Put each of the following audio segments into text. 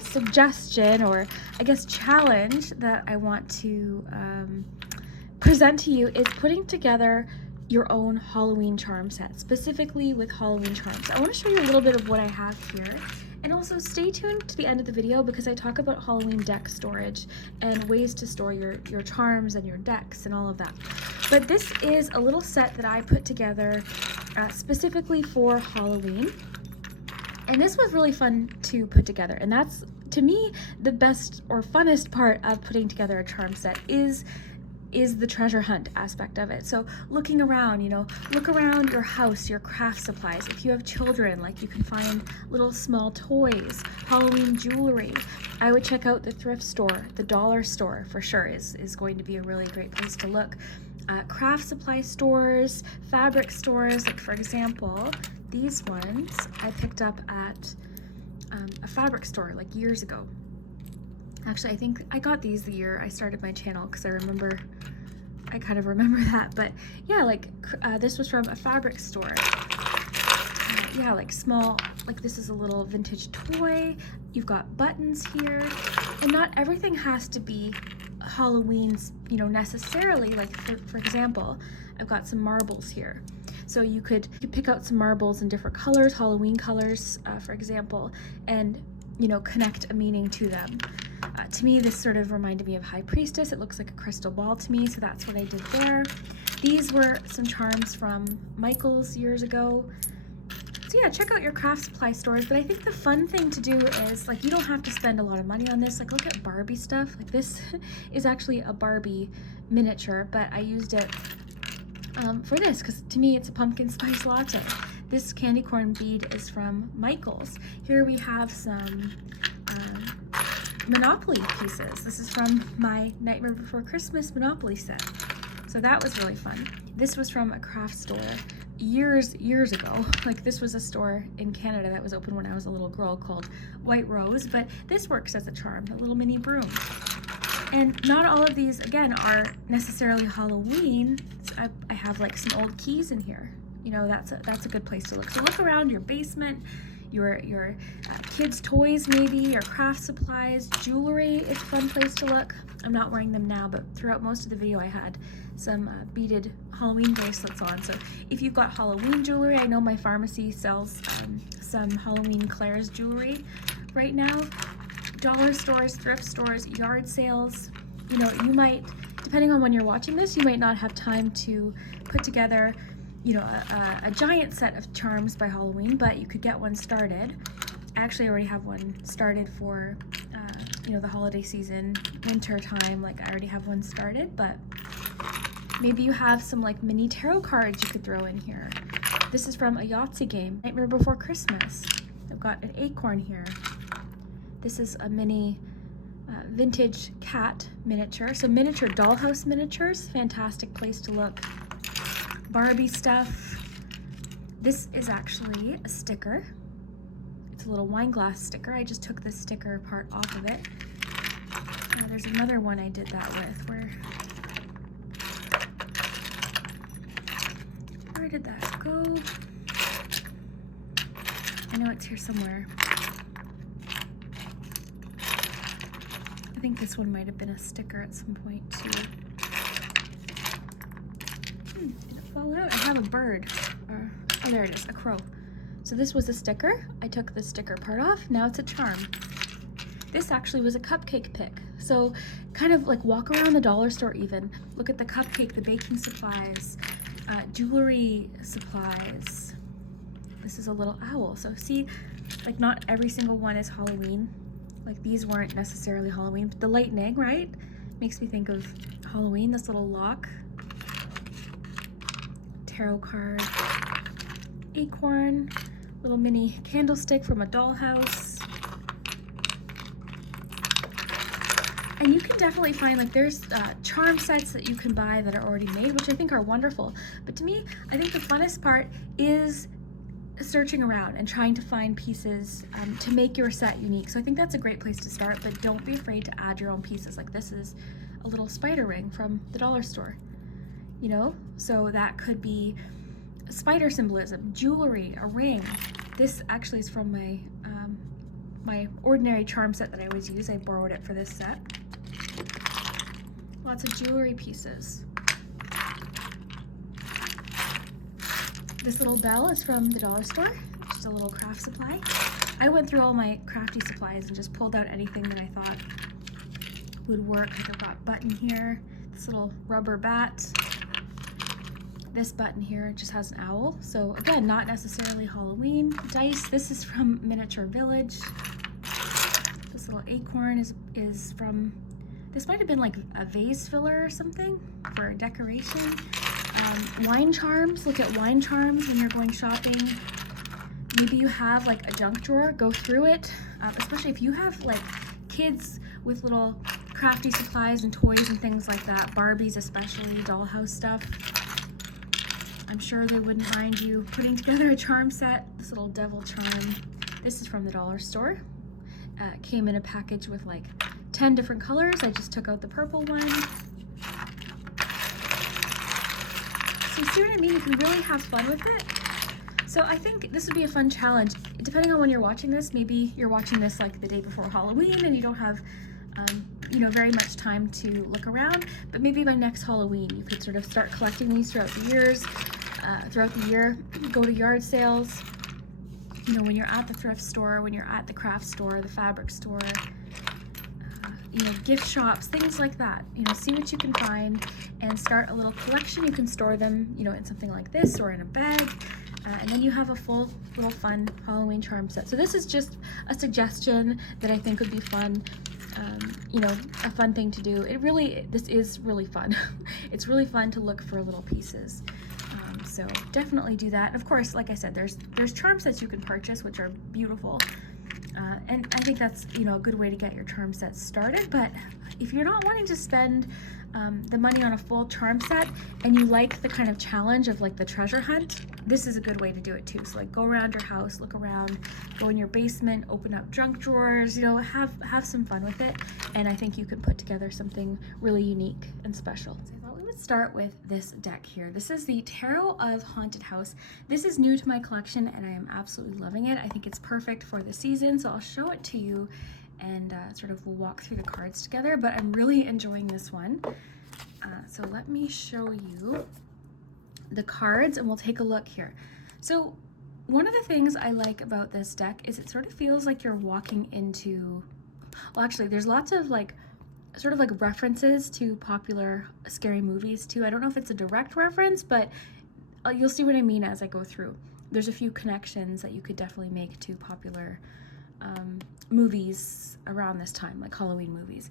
suggestion, or I guess challenge, that I want to present to you is putting together your own Halloween charm set, specifically with Halloween charms. I want to show you a little bit of what I have here. And also stay tuned to the end of the video because I talk about Halloween deck storage and ways to store your charms and your decks and all of that. But this is a little set that I put together specifically for Halloween. And this was really fun to put together. And that's, to me, the best or funnest part of putting together a charm set is the treasure hunt aspect of it. So looking around, you know, look around your house, your craft supplies. If you have children, like, you can find little small toys, Halloween jewelry. I would check out the thrift store, the dollar store for sure is going to be a really great place to look. Craft supply stores, fabric stores, like for example, these ones I picked up at a fabric store like years ago. Actually, I think I got these the year I started my channel because I kind of remember that. But yeah, like this was from a fabric store. Yeah, like small, like this is a little vintage toy. You've got buttons here, and not everything has to be Halloween's, you know, necessarily. Like for example, I've got some marbles here. So you could pick out some marbles in different colors, Halloween colors, for example, and, you know, connect a meaning to them. To me, this sort of reminded me of High Priestess. It looks like a crystal ball to me, so that's what I did there. These were some charms from Michael's years ago. So yeah, check out your craft supply stores. But I think the fun thing to do is, like, you don't have to spend a lot of money on this. Like, look at Barbie stuff. Like, this is actually a Barbie miniature, but I used it for this because to me it's a pumpkin spice latte. This candy corn bead is from Michael's. Here we have some Monopoly pieces. This is from my Nightmare Before Christmas Monopoly set. So that was really fun. This was from a craft store years ago. Like, this was a store in Canada that was open when I was a little girl called White Rose, but this works as a charm, a little mini broom. And not all of these, again, are necessarily Halloween. So I have like some old keys in here. You know, that's a good place to look. So look around your basement, your kids' toys maybe, your craft supplies, jewelry is a fun place to look. I'm not wearing them now, but throughout most of the video I had some beaded Halloween bracelets on. So if you've got Halloween jewelry, I know my pharmacy sells some Halloween Claire's jewelry right now. Dollar stores, thrift stores, yard sales. You know, you might, depending on when you're watching this, you might not have time to put together, you know, a giant set of charms by Halloween, but you could get one started. I actually already have one started for, you know, the holiday season, winter time. Like, I already have one started, but maybe you have some like mini tarot cards you could throw in here. This is from a Yahtzee game, Nightmare Before Christmas. I've got an acorn here. This is a mini vintage cat miniature. So miniature dollhouse miniatures, fantastic place to look. Barbie stuff. This is actually a sticker. It's a little wine glass sticker. I just took the sticker part off of it. There's another one I did that with. Where did that go? I know it's here somewhere. I think this one might have been a sticker at some point too. Did it fall out? I have a bird. Oh, there it is, a crow. So this was a sticker. I took the sticker part off. Now it's a charm. This actually was a cupcake pick. So kind of like walk around the dollar store even. Look at the cupcake, the baking supplies, jewelry supplies. This is a little owl. So see, like not every single one is Halloween. Like these weren't necessarily Halloween. But the lightning, right? Makes me think of Halloween, this little lock. Tarot card. Acorn. Little mini candlestick from a dollhouse. And you can definitely find, like, there's charm sets that you can buy that are already made, which I think are wonderful. But to me, I think the funnest part is searching around and trying to find pieces to make your set unique. So I think that's a great place to start, but don't be afraid to add your own pieces. Like this is a little spider ring from the dollar store, you know? So that could be spider symbolism, jewelry, a ring. This actually is from my my ordinary charm set that I always use. I borrowed it for this set. Lots of jewelry pieces. This little bell is from the dollar store, just a little craft supply. I went through all my crafty supplies and just pulled out anything that I thought would work. Like I've got button here, this little rubber bat. This button here just has an owl. So again, not necessarily Halloween. Dice, this is from Miniature Village. This little acorn is from, this might have been like a vase filler or something for decoration. Wine charms, look at wine charms when you're going shopping. Maybe you have like a junk drawer, go through it, especially if you have like kids with little crafty supplies and toys and things like that, Barbies especially, dollhouse stuff. I'm sure they wouldn't mind you putting together a charm set. This little devil charm, this is from the dollar store. Came in a package with like 10 different colors. I just took out the purple one. So you see what I mean? You can really have fun with it. So I think this would be a fun challenge. Depending on when you're watching this, maybe you're watching this like the day before Halloween and you don't have, you know, very much time to look around. But maybe by next Halloween, you could sort of start collecting these throughout the years. Throughout the year, go to yard sales. You know, when you're at the thrift store, when you're at the craft store, the fabric store, you know, gift shops, things like that. You know, see what you can find and start a little collection. You can store them, you know, in something like this or in a bag. And then you have a full little fun Halloween charm set. So this is just a suggestion that I think would be fun, you know, a fun thing to do. This is really fun. It's really fun to look for little pieces. So definitely do that. Of course, like I said, there's charm sets you can purchase, which are beautiful. And I think that's, you know, a good way to get your charm sets started. But if you're not wanting to spend the money on a full charm set and you like the kind of challenge of like the treasure hunt, this is a good way to do it too. So like go around your house, look around, go in your basement, open up junk drawers, you know, have some fun with it. And I think you can put together something really unique and special. So I thought we would start with this deck here. This is the Tarot of Haunted House. This is new to my collection and I am absolutely loving it. I think it's perfect for the season, so I'll show it to you and sort of we'll walk through the cards together, but I'm really enjoying this one. So let me show you the cards and we'll take a look here. So one of the things I like about this deck is it sort of feels like you're walking into, well actually there's lots of like sort of like references to popular scary movies too. I don't know if it's a direct reference, but you'll see what I mean as I go through. There's a few connections that you could definitely make to popular movies around this time, like Halloween movies.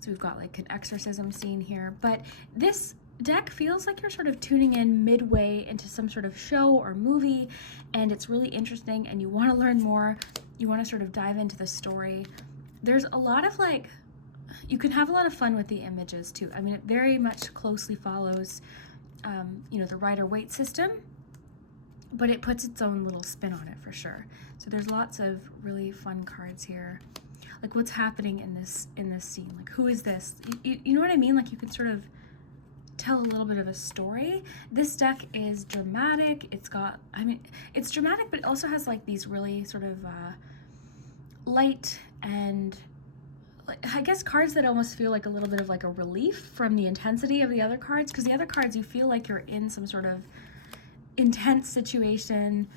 So we've got like an exorcism scene here, but this deck feels like you're sort of tuning in midway into some sort of show or movie, and it's really interesting and you want to learn more. You want to sort of dive into the story. There's a lot of like, you can have a lot of fun with the images too. I mean, it very much closely follows, you know, the Rider-Waite system, but it puts its own little spin on it for sure. So there's lots of really fun cards here. Like what's happening in this scene? Like who is this? You know what I mean? Like you can sort of tell a little bit of a story. This deck is dramatic. It's got, I mean, it's dramatic, but it also has like these really sort of light and I guess cards that almost feel like a little bit of like a relief from the intensity of the other cards, because the other cards you feel like you're in some sort of intense situation.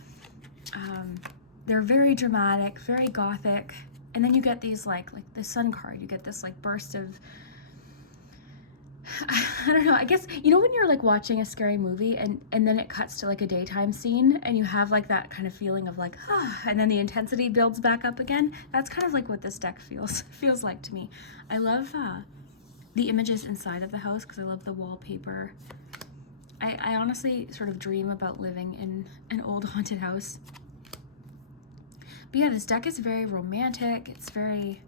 They're very dramatic, very gothic, and then you get these like the Sun card, you get this like burst of, I don't know, I guess, you know when you're like watching a scary movie and then it cuts to like a daytime scene and you have like that kind of feeling of like, and then the intensity builds back up again? That's kind of like what this deck feels like to me. I love the images inside of the house because I love the wallpaper. I honestly sort of dream about living in an old haunted house. But yeah, this deck is very romantic. It's very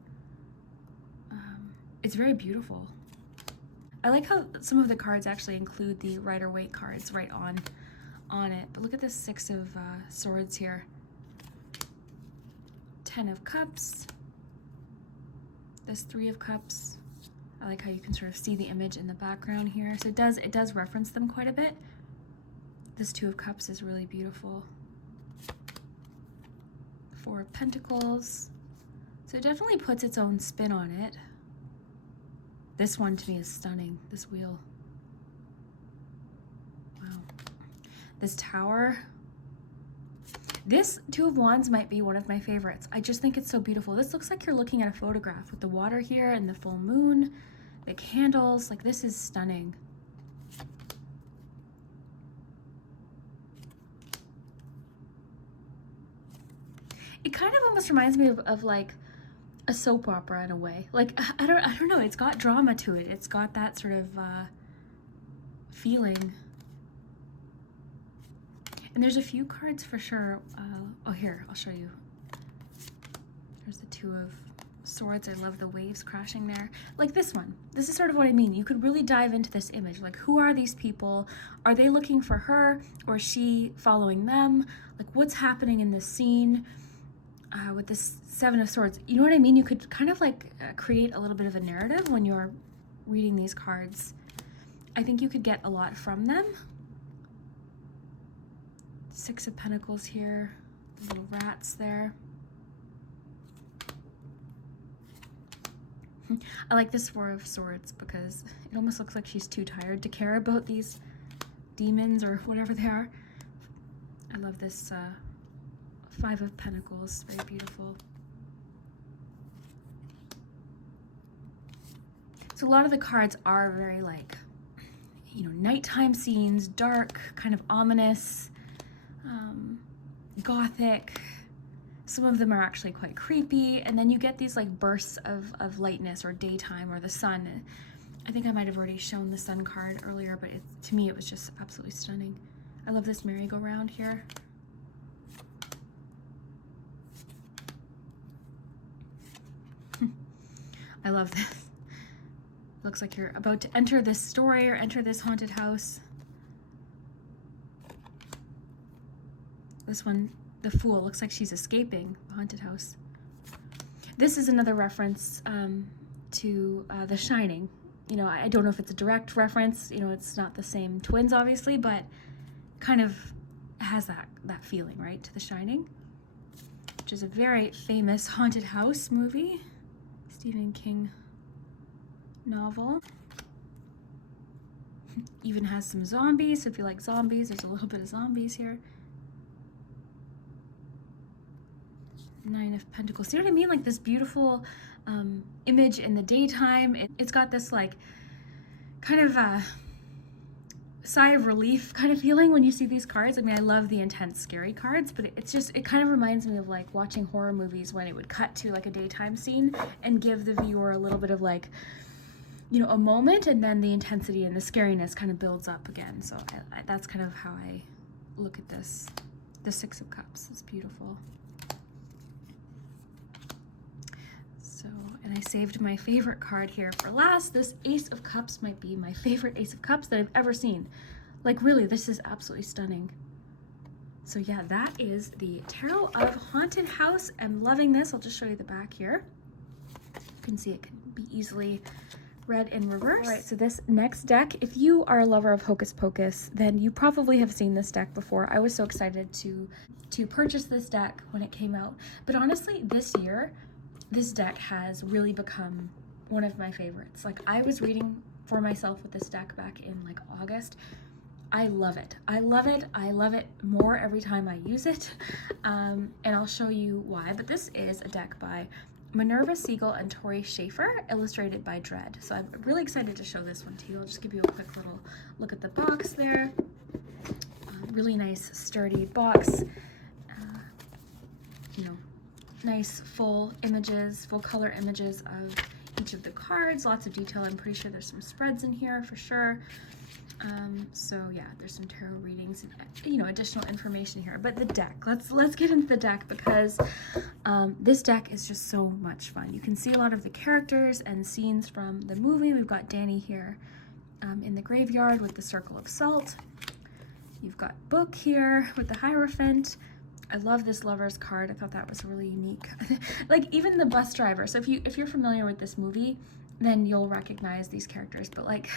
beautiful. I like how some of the cards actually include the Rider-Waite cards right on it. But look at this Six of Swords here. 10 of Cups. This 3 of Cups. I like how you can sort of see the image in the background here. So it does reference them quite a bit. This 2 of Cups is really beautiful. 4 of Pentacles. So it definitely puts its own spin on it. This one to me is stunning, this wheel. Wow. This tower. This Two of Wands might be one of my favorites. I just think it's so beautiful. This looks like you're looking at a photograph with the water here and the full moon, the candles. Like, this is stunning. It kind of almost reminds me of like a soap opera in a way. Like, I don't know, it's got drama to it. It's got that sort of feeling. And there's a few cards for sure. Oh, here, I'll show you. There's the Two of Swords. I love the waves crashing there. Like this one. This is sort of what I mean. You could really dive into this image. Like, who are these people? Are they looking for her, or is she following them? Like, what's happening in this scene? With this Seven of Swords, you know what I mean? You could kind of like create a little bit of a narrative when you're reading these cards. I think you could get a lot from them. Six of Pentacles here, the little rats there. I like this Four of Swords because it almost looks like she's too tired to care about these demons or whatever they are. I love this Five of Pentacles, very beautiful. So a lot of the cards are very like, you know, nighttime scenes, dark, kind of ominous, gothic. Some of them are actually quite creepy, and then you get these like bursts of lightness or daytime or the sun. I think I might have already shown the sun card earlier, but to me it was just absolutely stunning. I love this merry-go-round here. I love this. Looks like you're about to enter this story or enter this haunted house. This one, the Fool, looks like she's escaping the haunted house. This is another reference to The Shining. You know, I don't know if it's a direct reference. You know, it's not the same twins, obviously, but kind of has that feeling, right, to The Shining, which is a very famous haunted house movie. Stephen King novel. Even has some zombies, so if you like zombies, there's a little bit of zombies here. Nine of Pentacles. See what I mean? Like this beautiful image in the daytime. It's got this like kind of sigh of relief kind of feeling when you see these cards. I mean, I love the intense scary cards, but it kind of reminds me of like watching horror movies when it would cut to like a daytime scene and give the viewer a little bit of like, you know, a moment, and then the intensity and the scariness kind of builds up again. So that's kind of how I look at this. The Six of Cups is beautiful. So, and I saved my favorite card here for last. This Ace of Cups might be my favorite Ace of Cups that I've ever seen. Like, really, this is absolutely stunning. So yeah, that is the Tarot of Haunted House. I'm loving this. I'll just show you the back here. You can see it can be easily read in reverse. All right, so this next deck, if you are a lover of Hocus Pocus, then you probably have seen this deck before. I was so excited to purchase this deck when it came out. But honestly, this year, this deck has really become one of my favorites. Like, I was reading for myself with this deck back in like August. I love it. I love it. I love it more every time I use it. And I'll show you why. But this is a deck by Minerva Siegel and Tori Schaefer, illustrated by Dread. So I'm really excited to show this one to you. I'll just give you a quick little look at the box there. Really nice, sturdy box. You know, nice full images, full color images of each of the cards. Lots of detail. I'm pretty sure there's some spreads in here for sure. So yeah, there's some tarot readings and, you know, additional information here. But the deck, let's get into the deck, because this deck is just so much fun. You can see a lot of the characters and scenes from the movie. We've got Danny here in the graveyard with the Circle of Salt. You've got Book here with the Hierophant. I love this Lover's card. I thought that was really unique. Like, even the bus driver. So if you're familiar with this movie, then you'll recognize these characters. But like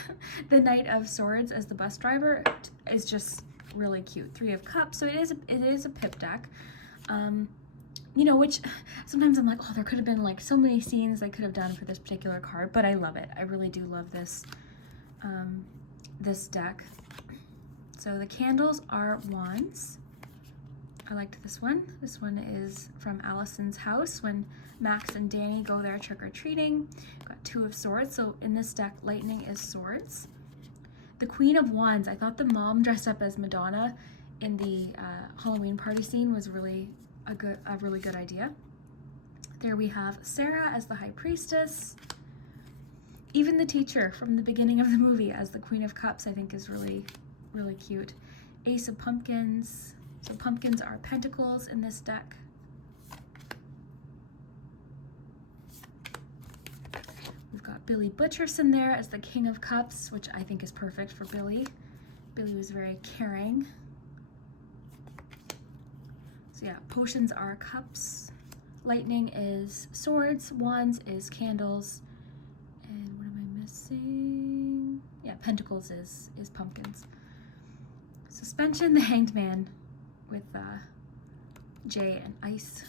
the Knight of Swords as the bus driver is just really cute. Three of Cups. So it is a pip deck. you know, which sometimes I'm like, oh, there could have been like so many scenes they could have done for this particular card, but I love it. I really do love this, this deck. So the candles are wands. I liked this one. This one is from Allison's house when Max and Danny go there trick-or-treating. Got 2 of swords. So in this deck, lightning is swords. The Queen of Wands. I thought the mom dressed up as Madonna in the Halloween party scene was really a really good idea. There we have Sarah as the High Priestess. Even the teacher from the beginning of the movie as the Queen of Cups, I think is really, really cute. Ace of Pumpkins. So pumpkins are pentacles in this deck. We've got Billy Butcherson there as the King of Cups, which I think is perfect for Billy. Billy was very caring. So yeah, potions are cups. Lightning is swords. Wands is candles. And what am I missing? Yeah, pentacles is pumpkins. Suspension, the Hanged Man with Jay and Ice.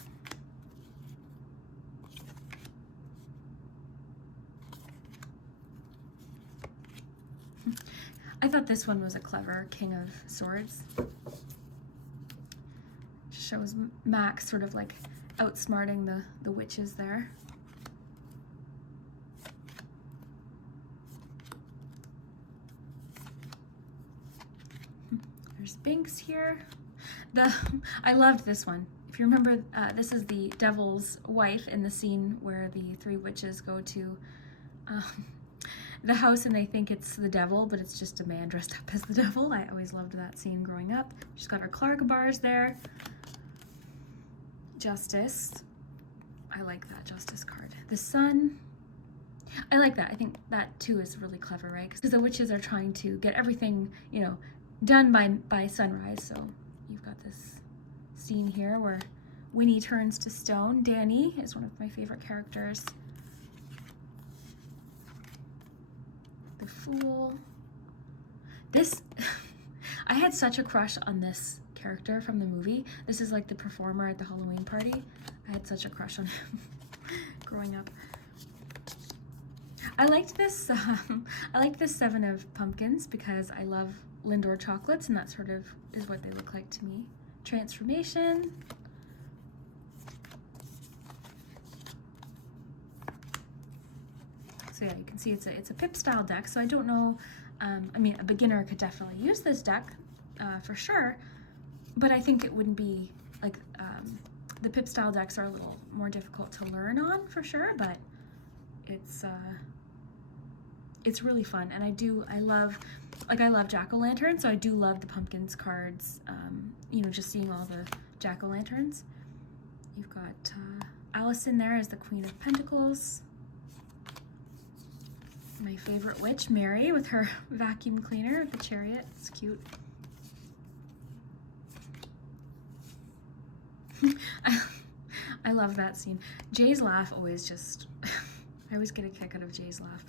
I thought this one was a clever King of Swords. Shows Max sort of like outsmarting the witches there. There's Binks here. I loved this one. If you remember, this is the devil's wife in the scene where the 3 witches go to the house and they think it's the devil, but it's just a man dressed up as the devil. I always loved that scene growing up. She's got her Clark bars there. Justice. I like that Justice card. The Sun. I like that. I think that too is really clever, right? Because the witches are trying to get everything, you know, done by sunrise. So you've got this scene here where Winnie turns to stone. Danny is one of my favorite characters. The Fool. This, I had such a crush on this character from the movie. This is like the performer at the Halloween party. I had such a crush on him growing up. I liked this 7 of pumpkins because I love Lindor chocolates, and that sort of is what they look like to me. Transformation. So yeah, you can see it's a pip style deck. So I don't know. I mean, a beginner could definitely use this deck for sure, but I think it wouldn't be like the pip style decks are a little more difficult to learn on for sure. But it's really fun, and I love jack-o'-lanterns, so I do love the pumpkins cards, you know, just seeing all the jack-o'-lanterns. You've got Allison there as the Queen of Pentacles. My favorite witch, Mary, with her vacuum cleaner, the Chariot. It's cute. I love that scene. Jay's laugh always just, I always get a kick out of Jay's laugh.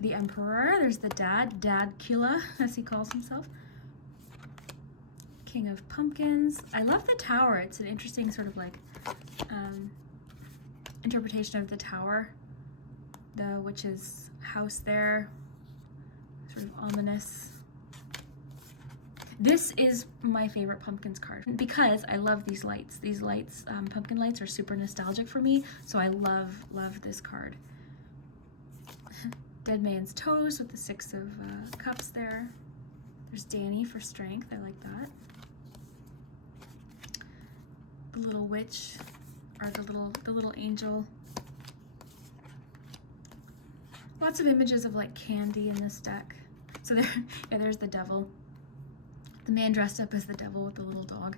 The Emperor, there's the Dad Killa, as he calls himself. King of Pumpkins. I love the Tower. It's an interesting sort of like interpretation of the Tower. The witch's house there, sort of ominous. This is my favorite pumpkins card because I love these lights. These lights, pumpkin lights, are super nostalgic for me, so I love this card. Dead Man's Toes with the 6 of cups there. There's Danny for strength. I like that. The little witch, or the little angel. Lots of images of like candy in this deck. So there, yeah, there's the devil. The man dressed up as the devil with the little dog.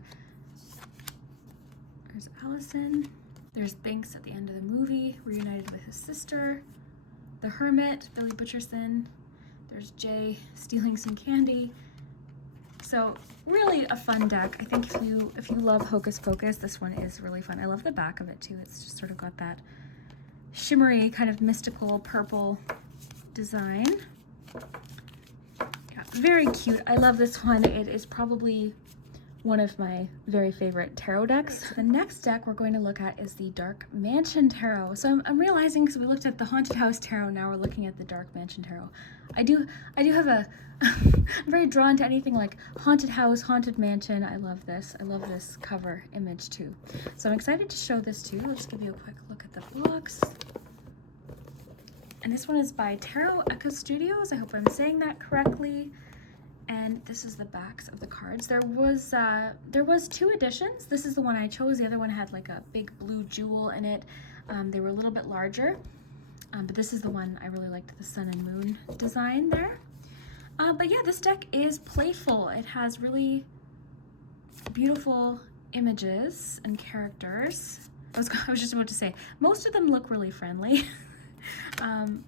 There's Allison. There's Binks at the end of the movie, reunited with his sister. The Hermit, Billy Butcherson. There's Jay stealing some candy. So really a fun deck. I think if you love Hocus Pocus, this one is really fun. I love the back of it too. It's just sort of got that shimmery kind of mystical purple design. Yeah, very cute. I love this one. It is probably one of my very favorite tarot decks. The next deck we're going to look at is the Dark Mansion Tarot. So I'm realizing, because we looked at the Haunted House Tarot, now we're looking at the Dark Mansion Tarot. I do have a I'm very drawn to anything like haunted house, haunted mansion. I love this. I love this cover image too. So I'm excited to show this to you. I'll just give you a quick look at the box. And this one is by Tarot Echo Studios. I hope I'm saying that correctly. And this is the backs of the cards. There was 2 editions. This is the one I chose. The other one had like a big blue jewel in it. They were a little bit larger. But this is the one I really liked, the sun and moon design there. But yeah, this deck is playful. It has really beautiful images and characters. I was just about to say, most of them look really friendly,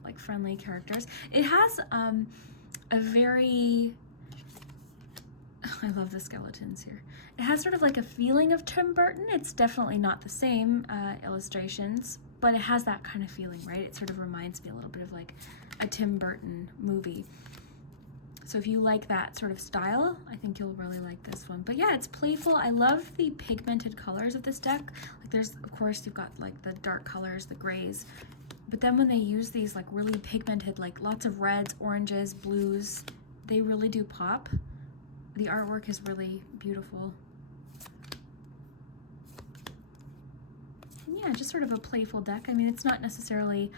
like friendly characters. It has a very, I love the skeletons here. It has sort of like a feeling of Tim Burton. It's definitely not the same illustrations, but it has that kind of feeling, right? It sort of reminds me a little bit of like a Tim Burton movie. So if you like that sort of style, I think you'll really like this one. But yeah, it's playful. I love the pigmented colors of this deck. Like there's, of course, you've got like the dark colors, the grays. But then when they use these like really pigmented, like lots of reds, oranges, blues, they really do pop. The artwork is really beautiful. And yeah, just sort of a playful deck. I mean, it's not necessarily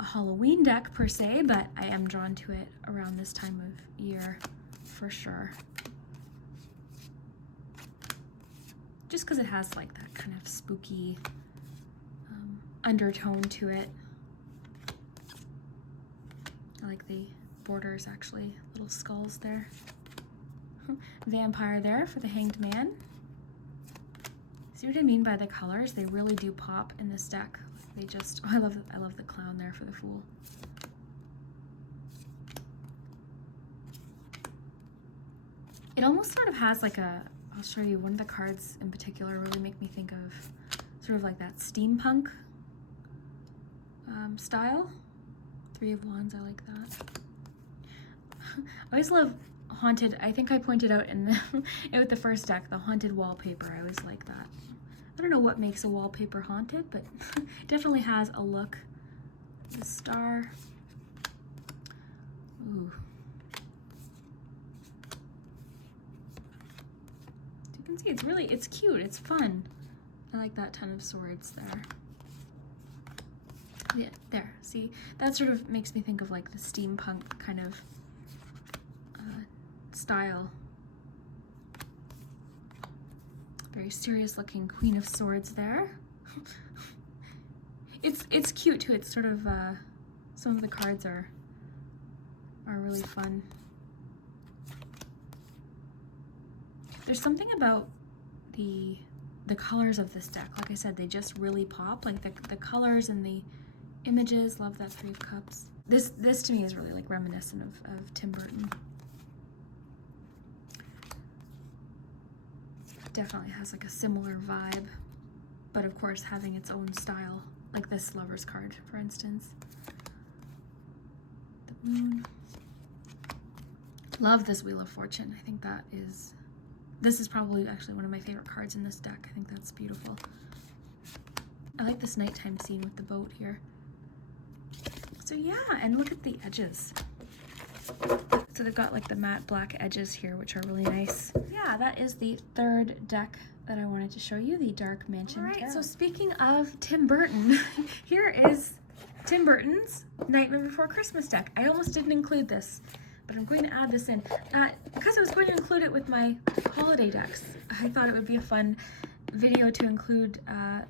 a Halloween deck per se, but I am drawn to it around this time of year for sure. Just because it has like that kind of spooky undertone to it. I like the borders actually, little skulls there. Vampire there for the Hanged Man. See what I mean by the colors? They really do pop in this deck. They just, oh, I love the clown there for the Fool. It almost sort of has like a, I'll show you, one of the cards in particular really make me think of sort of like that steampunk style. 3 of Wands, I like that. I always love haunted, I think I pointed out in with the first deck, the haunted wallpaper. I always like that. I don't know what makes a wallpaper haunted, but it definitely has a look. The star. Ooh. You can see it's cute, it's fun. I like that 10 of Swords there. Yeah, there, see? That sort of makes me think of like the steampunk kind of style. Very serious looking Queen of Swords there. It's cute too. It's sort of some of the cards are really fun. There's something about the colors of this deck. Like I said, they just really pop. Like the colors and the images. Love that 3 of Cups. This to me is really like reminiscent of Tim Burton. Definitely has like a similar vibe, but of course having its own style, like this Lover's card, for instance. The Moon. Love this Wheel of Fortune. I think this is probably actually one of my favorite cards in this deck. I think that's beautiful. I like this nighttime scene with the boat here. So yeah, and look at the edges. So they've got like the matte black edges here, which are really nice. Yeah, that is the 3rd deck that I wanted to show you, the Dark Mansion Tarot. All right, so speaking of Tim Burton, here is Tim Burton's Nightmare Before Christmas deck. I almost didn't include this, but I'm going to add this in. Because I was going to include it with my holiday decks, I thought it would be a fun video to include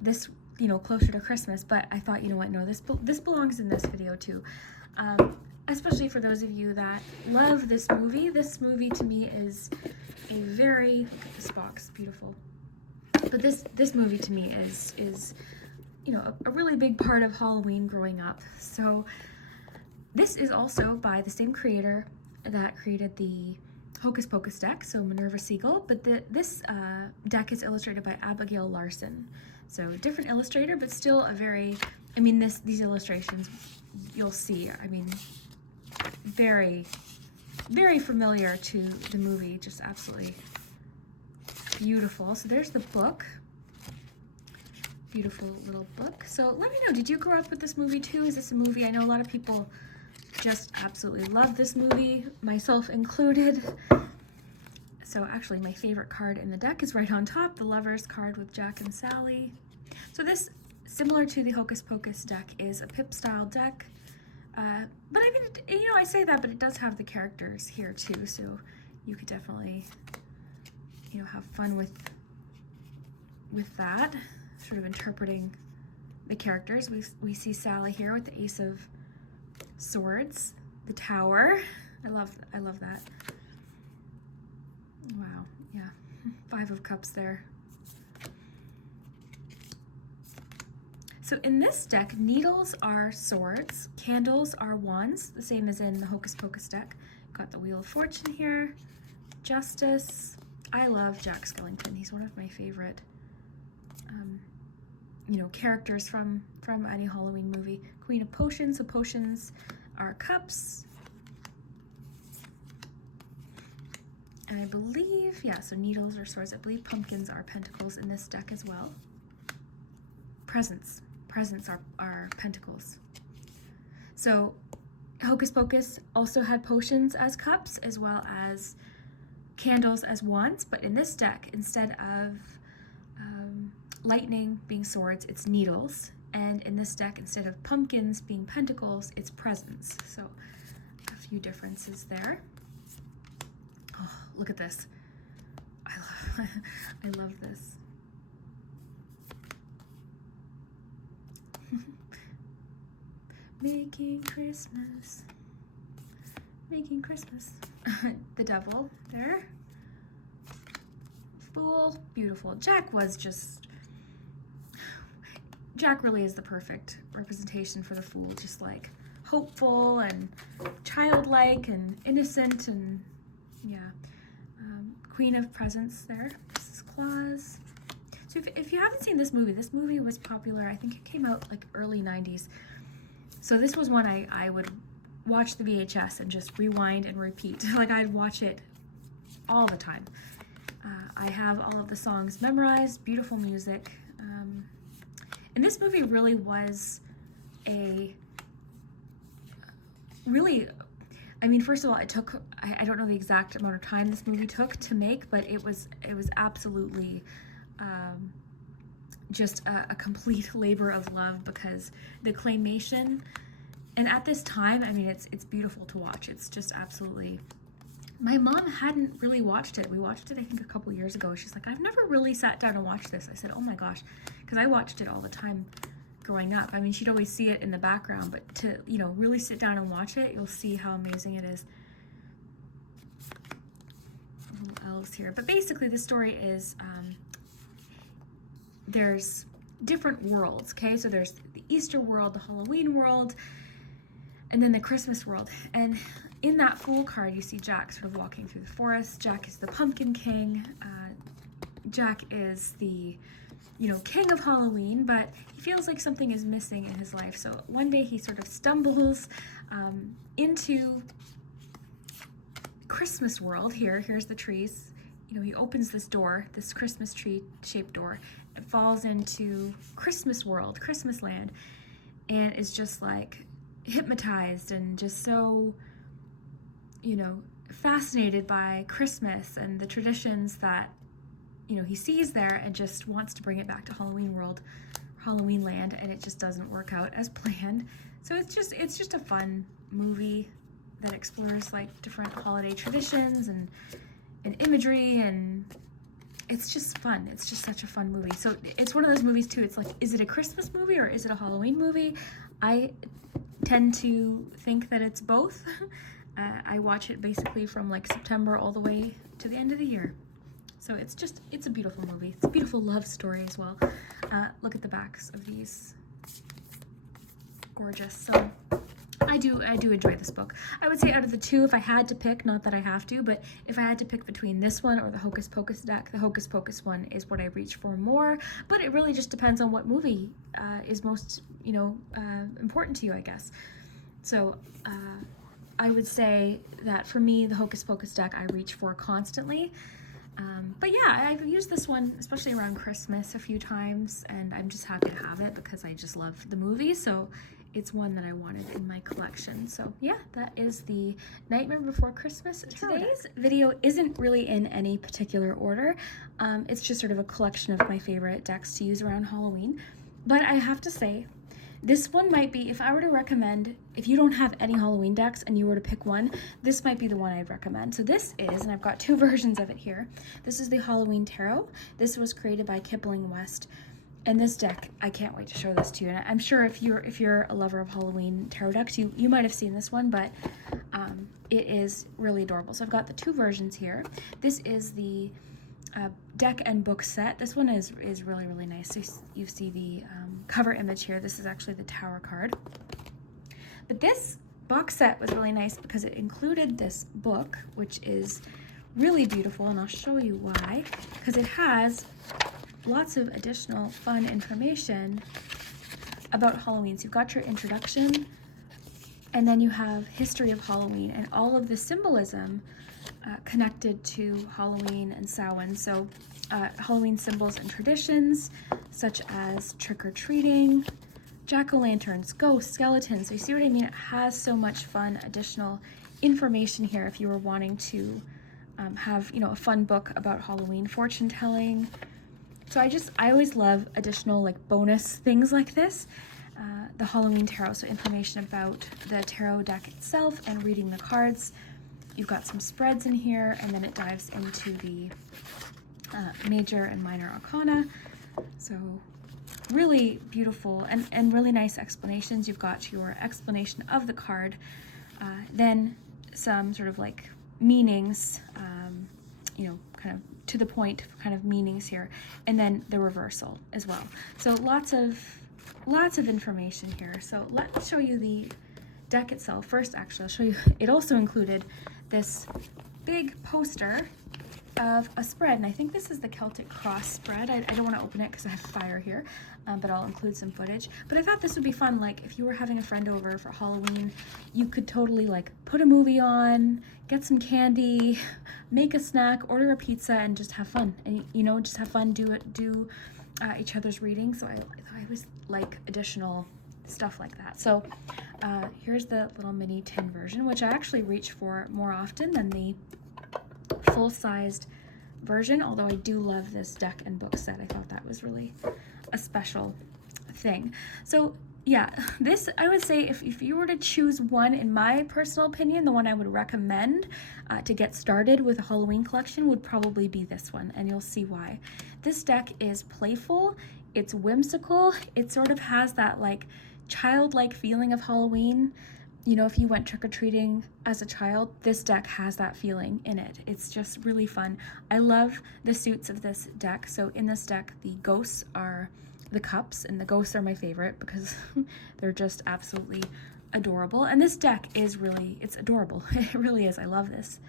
this, you know, closer to Christmas, but I thought, you know what, no, this belongs in this video too. Especially for those of you that love this movie. This movie to me is a very, look at this box, beautiful. But this movie to me is you know, a really big part of Halloween growing up. So this is also by the same creator that created the Hocus Pocus deck, so Minerva Siegel, but this deck is illustrated by Abigail Larson. So different illustrator, but still a very, I mean, these illustrations, you'll see, I mean, very very familiar to the movie, just absolutely beautiful. So there's the book. Beautiful little book. So let me know, did you grow up with this movie too? Is this a movie? I know a lot of people just absolutely love this movie, myself included. So actually my favorite card in the deck is right on top, the Lovers card with Jack and Sally. So this, similar to the Hocus Pocus deck, is a pip style deck. But I mean, you know, I say that, but it does have the characters here too, so you could definitely, you know, have fun with that, sort of interpreting the characters. We see Sally here with the Ace of Swords, the Tower. I love that. Wow, yeah, 5 of Cups there. So in this deck, needles are swords, candles are wands, the same as in the Hocus Pocus deck. Got the Wheel of Fortune here, Justice. I love Jack Skellington. He's one of my favorite, you know, characters from any Halloween movie. Queen of Potions. So potions are cups. And I believe, yeah, so needles are swords. I believe pumpkins are pentacles in this deck as well. Presents. Presents are pentacles. So Hocus Pocus also had potions as cups as well as candles as wands, but in this deck, instead of lightning being swords, it's needles. And in this deck, instead of pumpkins being pentacles, it's presents. So a few differences there. Oh, look at this. I love this. Making Christmas. Making Christmas. The devil there. Fool. Beautiful. Jack really is the perfect representation for the Fool. Just like hopeful and childlike and innocent and yeah. Queen of Presents there. Mrs. Claus. So if you haven't seen this movie was popular. I think it came out like early 90s. So this was one I would watch the VHS and just rewind and repeat. Like I'd watch it all the time. I have all of the songs memorized, beautiful music. And this movie really was I mean, first of all, it took, I don't know the exact amount of time this movie took to make, but it was absolutely just a complete labor of love, because the claymation, and at this time, I mean, it's beautiful to watch. It's just absolutely, my mom hadn't really watched it. We watched it, I think, a couple years ago. She's like, I've never really sat down and watched this. I said, oh my gosh, because I watched it all the time growing up. I mean, she'd always see it in the background, but to, you know, really sit down and watch it, you'll see how amazing it is. Little elves here. But basically, the story is, there's different worlds, okay? So there's the Easter world, the Halloween world, and then the Christmas world. And in that Fool card, you see Jack sort of walking through the forest. Jack is the Pumpkin King. Jack is the, you know, king of Halloween, but he feels like something is missing in his life. So one day he sort of stumbles into Christmas world. Here's the trees. You know, he opens this door, this Christmas tree shaped door. It falls into Christmas world, Christmas land, and is just like hypnotized and just so, you know, fascinated by Christmas and the traditions that, you know, he sees there, and just wants to bring it back to Halloween world, Halloween land, and it just doesn't work out as planned. So it's just a fun movie that explores like different holiday traditions and imagery, and it's just fun. It's just such a fun movie. So it's one of those movies too. It's like, is it a Christmas movie or is it a Halloween movie? I tend to think that it's both. I watch it basically from like September all the way to the end of the year. So it's a beautiful movie. It's a beautiful love story as well. Look at the backs of these. Gorgeous. So I do enjoy this book. I would say out of the two, if I had to pick, not that I have to, but if I had to pick between this one or the Hocus Pocus deck, the Hocus Pocus one is what I reach for more, but it really just depends on what movie is most, you know, important to you, I guess. So I would say that for me, the Hocus Pocus deck I reach for constantly. But yeah, I've used this one, especially around Christmas, a few times, and I'm just happy to have it because I just love the movie, so it's one that I wanted in my collection. So yeah, that is the Nightmare Before Christmas tarot deck. Today's video isn't really in any particular order. It's just sort of a collection of my favorite decks to use around Halloween. But I have to say, this one might be, if I were to recommend, if you don't have any Halloween decks and you were to pick one, this might be the one I'd recommend. So this is, and I've got two versions of it here. This is the Halloween Tarot. This was created by Kipling West. And this deck, I can't wait to show this to you. And I'm sure if you're a lover of Halloween tarot decks, you might have seen this one, but it is really adorable. So I've got the two versions here. This is the deck and book set. This one is really, really nice. So you see the cover image here. This is actually the Tower card. But this box set was really nice because it included this book, which is really beautiful, and I'll show you why. Because it has lots of additional fun information about Halloween. So you've got your introduction, and then you have history of Halloween and all of the symbolism connected to Halloween and Samhain. So Halloween symbols and traditions such as trick-or-treating, jack-o'-lanterns, ghosts, skeletons. So you see what I mean? It has so much fun additional information here if you were wanting to have, you know, a fun book about Halloween, fortune telling. So I always love additional like bonus things like this. The Halloween Tarot, so information about the tarot deck itself and reading the cards. You've got some spreads in here, and then it dives into the major and minor arcana. So really beautiful and really nice explanations. You've got your explanation of the card, then some sort of like meanings, you know, kind of to the point kind of meanings here, and then the reversal as well. So lots of information here. So let's show you the deck itself. First, actually, I'll show you, it also included this big poster of a spread, and I think this is the Celtic Cross spread. I don't want to open it because I have fire here, but I'll include some footage. But I thought this would be fun, like if you were having a friend over for Halloween, you could totally like put a movie on, get some candy, make a snack, order a pizza, and just have fun. And you know, just have fun, do each other's reading. So I always like additional stuff like that. So here's the little mini tin version, which I actually reach for more often than the full-sized version, although I do love this deck and book set. I thought that was really a special thing. So yeah, this, I would say if you were to choose one, in my personal opinion, the one I would recommend to get started with a Halloween collection would probably be this one, and you'll see why. This deck is playful, it's whimsical, it sort of has that like childlike feeling of Halloween. You know, if you went trick-or-treating as a child, this deck has that feeling in it. It's just really fun. I love the suits of this deck. So in this deck, the ghosts are the cups, and the ghosts are my favorite because they're just absolutely adorable. And this deck is really, it's adorable. It really is. I love this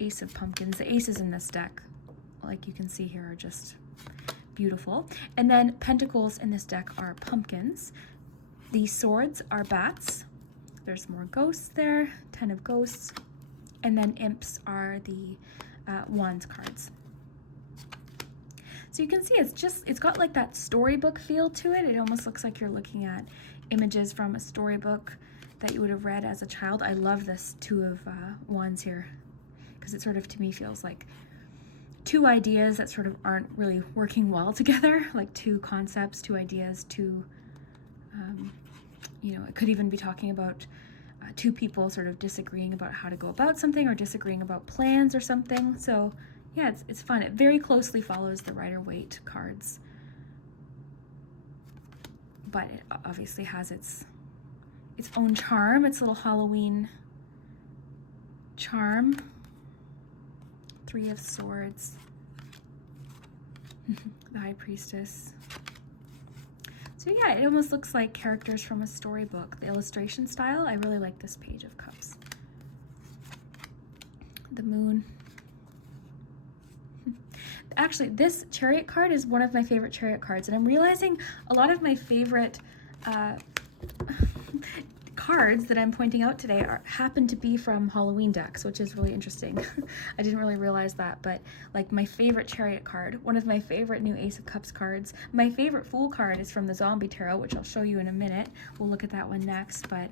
Ace of Pumpkins. The aces in this deck, like you can see here, are just beautiful. And then pentacles in this deck are pumpkins. The swords are bats. There's more ghosts there, 10 of ghosts. And then imps are the wands cards. So you can see it's got like that storybook feel to it. It almost looks like you're looking at images from a storybook that you would have read as a child. I love this two of wands here because it sort of, to me, feels like two ideas that sort of aren't really working well together, like two concepts, two ideas, two, you know, it could even be talking about two people sort of disagreeing about how to go about something or disagreeing about plans or something. So yeah, it's fun. It very closely follows the Rider-Waite cards, but it obviously has its own charm, its little Halloween charm. 3 of Swords, the High Priestess. So yeah, it almost looks like characters from a storybook. The illustration style, I really like this Page of Cups. The Moon. Actually, this Chariot card is one of my favorite Chariot cards, and I'm realizing a lot of my favorite cards that I'm pointing out today happen to be from Halloween decks, which is really interesting. I didn't really realize that, but like my favorite Chariot card, one of my favorite new Ace of Cups cards, my favorite Fool card is from the Zombie Tarot, which I'll show you in a minute. We'll look at that one next, but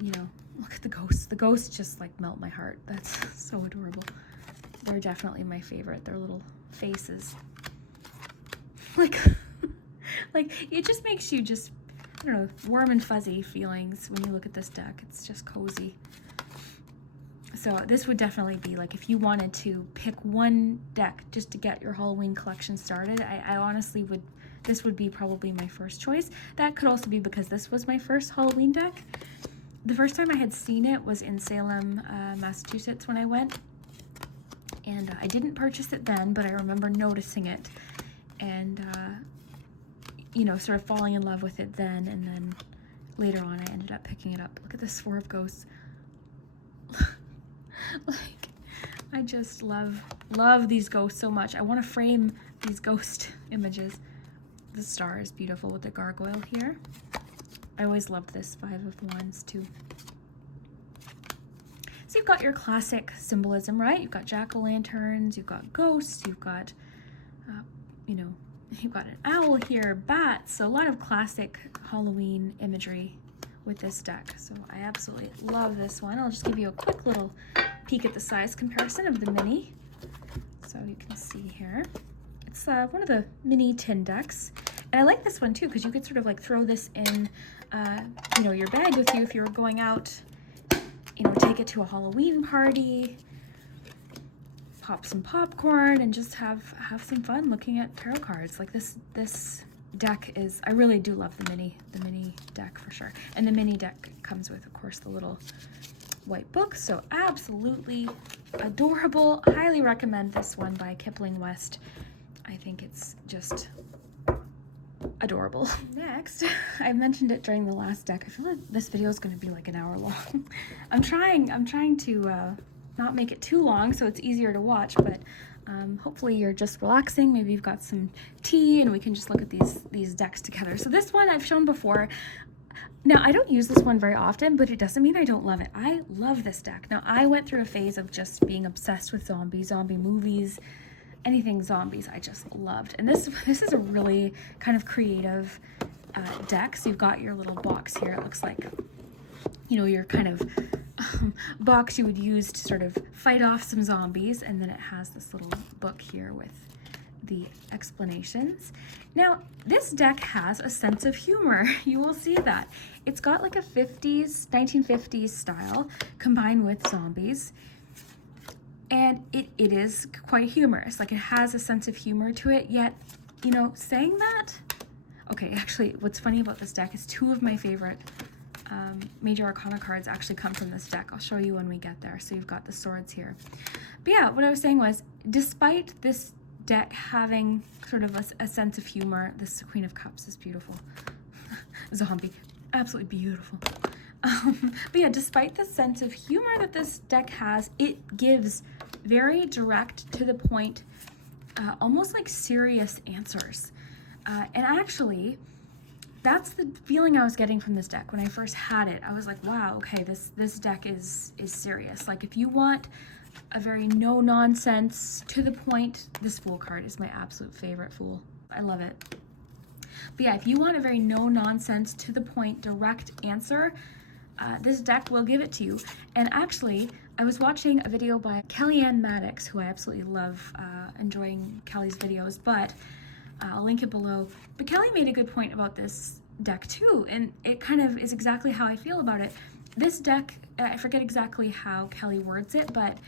you know, look at the ghosts. The ghosts just like melt my heart. That's so adorable. They're definitely my favorite. Their little faces. Like, like it just makes you just, I don't know, warm and fuzzy feelings when you look at this deck. It's just cozy. So this would definitely be like, if you wanted to pick one deck just to get your Halloween collection started, I honestly would, this would be probably my first choice. That could also be because this was my first Halloween deck. The first time I had seen it was in Salem, Massachusetts when I went. And I didn't purchase it then, but I remember noticing it and, you know, sort of falling in love with it then. And then later on, I ended up picking it up. Look at this Four of Ghosts. Like, I just love these ghosts so much. I want to frame these ghost images. The star is beautiful with the gargoyle here. I always loved this Five of Wands too. So you've got your classic symbolism, right? You've got jack-o'-lanterns, you've got ghosts, you've got, you know, you've got an owl here, bats, so a lot of classic Halloween imagery with this deck. So I absolutely love this one. I'll just give you a quick little peek at the size comparison of the mini. So you can see here. It's one of the mini tin decks. And I like this one too, because you could sort of like throw this in, you know, your bag with you if you were going out, you know, take it to a Halloween party, pop some popcorn, and just have some fun looking at tarot cards. Like this deck is, I really do love the mini deck for sure. And the mini deck comes with, of course, the little white book. So absolutely adorable. Highly recommend this one by Kipling West. I think it's just adorable. Next, I mentioned it during the last deck. I feel like this video is going to be like an hour long. I'm trying to not make it too long so it's easier to watch, but hopefully you're just relaxing. Maybe you've got some tea and we can just look at these decks together. So this one I've shown before. Now, I don't use this one very often, but it doesn't mean I don't love it. I love this deck. Now, I went through a phase of just being obsessed with zombie movies, anything zombies I just loved. And this is a really kind of creative deck. So you've got your little box here. It looks like, you know, your kind of box you would use to sort of fight off some zombies. And then it has this little book here with the explanations. Now, this deck has a sense of humor. You will see that. It's got like a 1950s style combined with zombies. And it is quite humorous. Like, it has a sense of humor to it, yet, you know, saying that, okay, actually, what's funny about this deck is two of my favorite Major Arcana cards actually come from this deck. I'll show you when we get there. So you've got the swords here. But yeah, what I was saying was, despite this deck having sort of a sense of humor, this Queen of Cups is beautiful. Zombie, absolutely beautiful. But yeah, despite the sense of humor that this deck has, it gives very direct, to the point, almost like serious answers. And actually, that's the feeling I was getting from this deck when I first had it. I was like, wow, okay, this deck is serious. Like, if you want a very no-nonsense, to the point, this Fool card is my absolute favorite Fool. I love it. But yeah, if you want a very no-nonsense, to the point, direct answer, this deck will give it to you. And actually, I was watching a video by Kellyanne Maddox, who I absolutely love, enjoying Kelly's videos, but I'll link it below. But Kelly made a good point about this deck too, and it kind of is exactly how I feel about it. This deck, I forget exactly how Kelly words it, but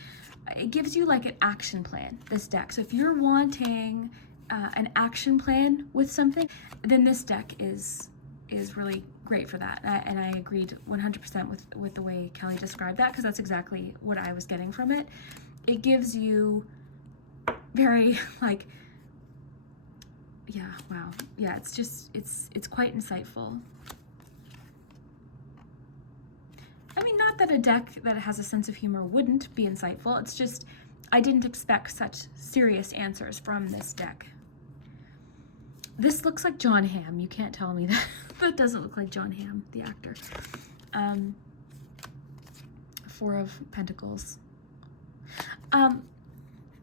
it gives you like an action plan, this deck. So if you're wanting an action plan with something, then this deck is really great for that. And I agreed 100% with the way Kelly described that, because that's exactly what I was getting from it. It gives you very, like, yeah, wow. Yeah, it's just, it's quite insightful. I mean, not that a deck that has a sense of humor wouldn't be insightful. It's just, I didn't expect such serious answers from this deck. This looks like John Hamm. You can't tell me that. That doesn't look like John Hamm, the actor. Four of Pentacles.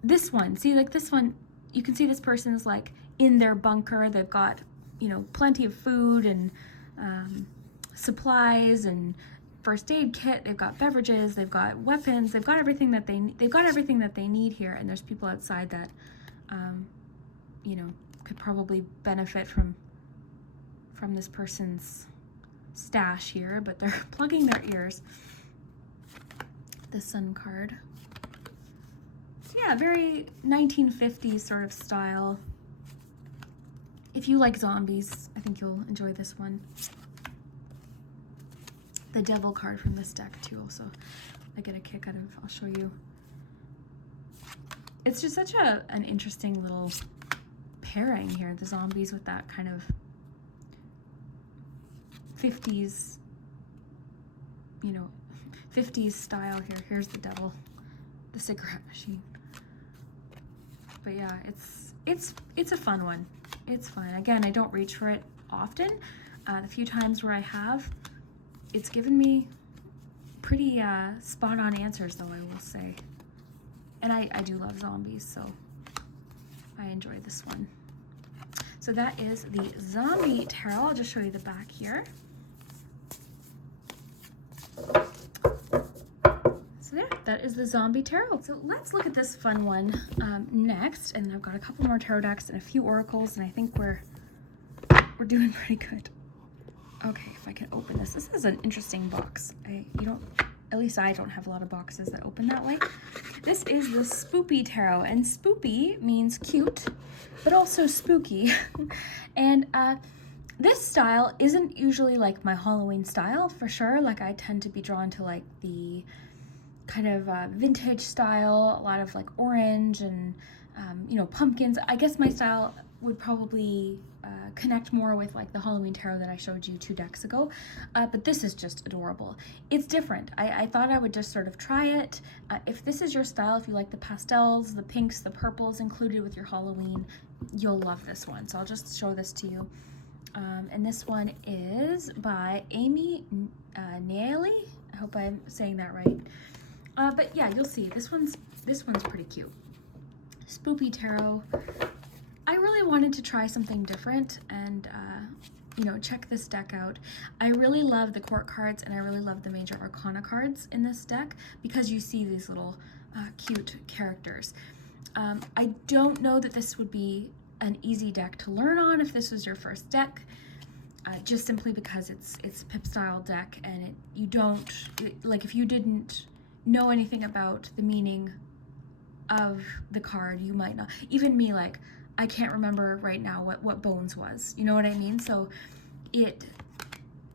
This one, see, like this one, you can see this person's like in their bunker. They've got, you know, plenty of food and supplies and first aid kit. They've got beverages. They've got weapons. They've got everything that they need here. And there's people outside that, you know, could probably benefit from this person's stash here, but they're plugging their ears. The Sun card. So yeah, very 1950s sort of style. If you like zombies, I think you'll enjoy this one. The Devil card from this deck too, also I get a kick out of. I'll show you. It's just such an interesting little pairing here, the zombies with that kind of 50s, you know, 50s style here. Here's the Devil, the cigarette machine. But yeah, it's a fun one. It's fun. Again, I don't reach for it often. The few times where I have, it's given me pretty spot on answers, though, I will say. And I do love zombies, so I enjoy this one. So that is the Zombie Tarot. I'll just show you the back here. So there, that is the Zombie Tarot. So let's look at this fun one next. And then I've got a couple more tarot decks and a few oracles, and I think we're doing pretty good. Okay, if I can open this. This is an interesting box. At least I don't have a lot of boxes that open that way. This is the Spoopy Tarot, and spoopy means cute, but also spooky. And this style isn't usually like my Halloween style, for sure. Like, I tend to be drawn to like the kind of vintage style, a lot of like orange and you know, pumpkins. I guess my style would probably connect more with like the Halloween tarot that I showed you 2 decks ago, but this is just adorable. It's different. I thought I would just sort of try it. If this is your style, if you like the pastels, the pinks, the purples included with your Halloween, you'll love this one. So I'll just show this to you. And this one is by Amy Neely. I hope I'm saying that right. But yeah, you'll see this one's pretty cute. Spoopy Tarot. I really wanted to try something different and you know, check this deck out. I really love the court cards and I really love the major arcana cards in this deck because you see these little cute characters. I don't know that this would be an easy deck to learn on if this was your first deck, just simply because it's a pip style deck, and like if you didn't know anything about the meaning of the card, you might not. Even me, like, I can't remember right now what Bones was. You know what I mean? So it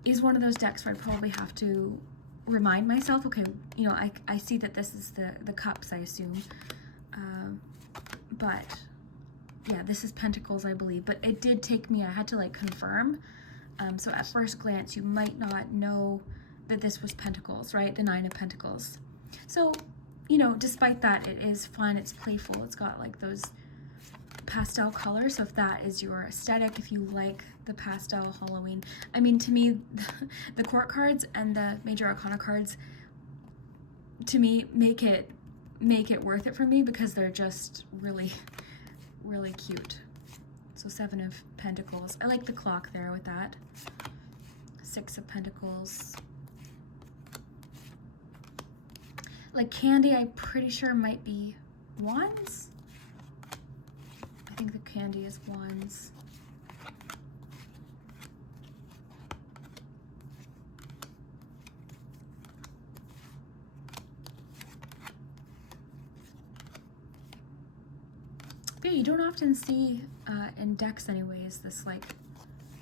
is one of those decks where I probably have to remind myself, okay, you know, I see that this is the cups, I assume. But yeah, this is Pentacles, I believe. But it did take me, I had to like confirm. So at first glance, you might not know that this was Pentacles, right? The 9 of Pentacles. So, you know, despite that, it is fun, it's playful, it's got like those pastel colors. So if that is your aesthetic, if you like the pastel Halloween, I mean, to me, the court cards and the major arcana cards, to me, make it worth it for me because they're just really, really cute. So 7 of Pentacles. I like the clock there with that. 6 of Pentacles. Like candy, I'm pretty sure might be wands. I think the candy is wands. But yeah, you don't often see in decks anyways this, like,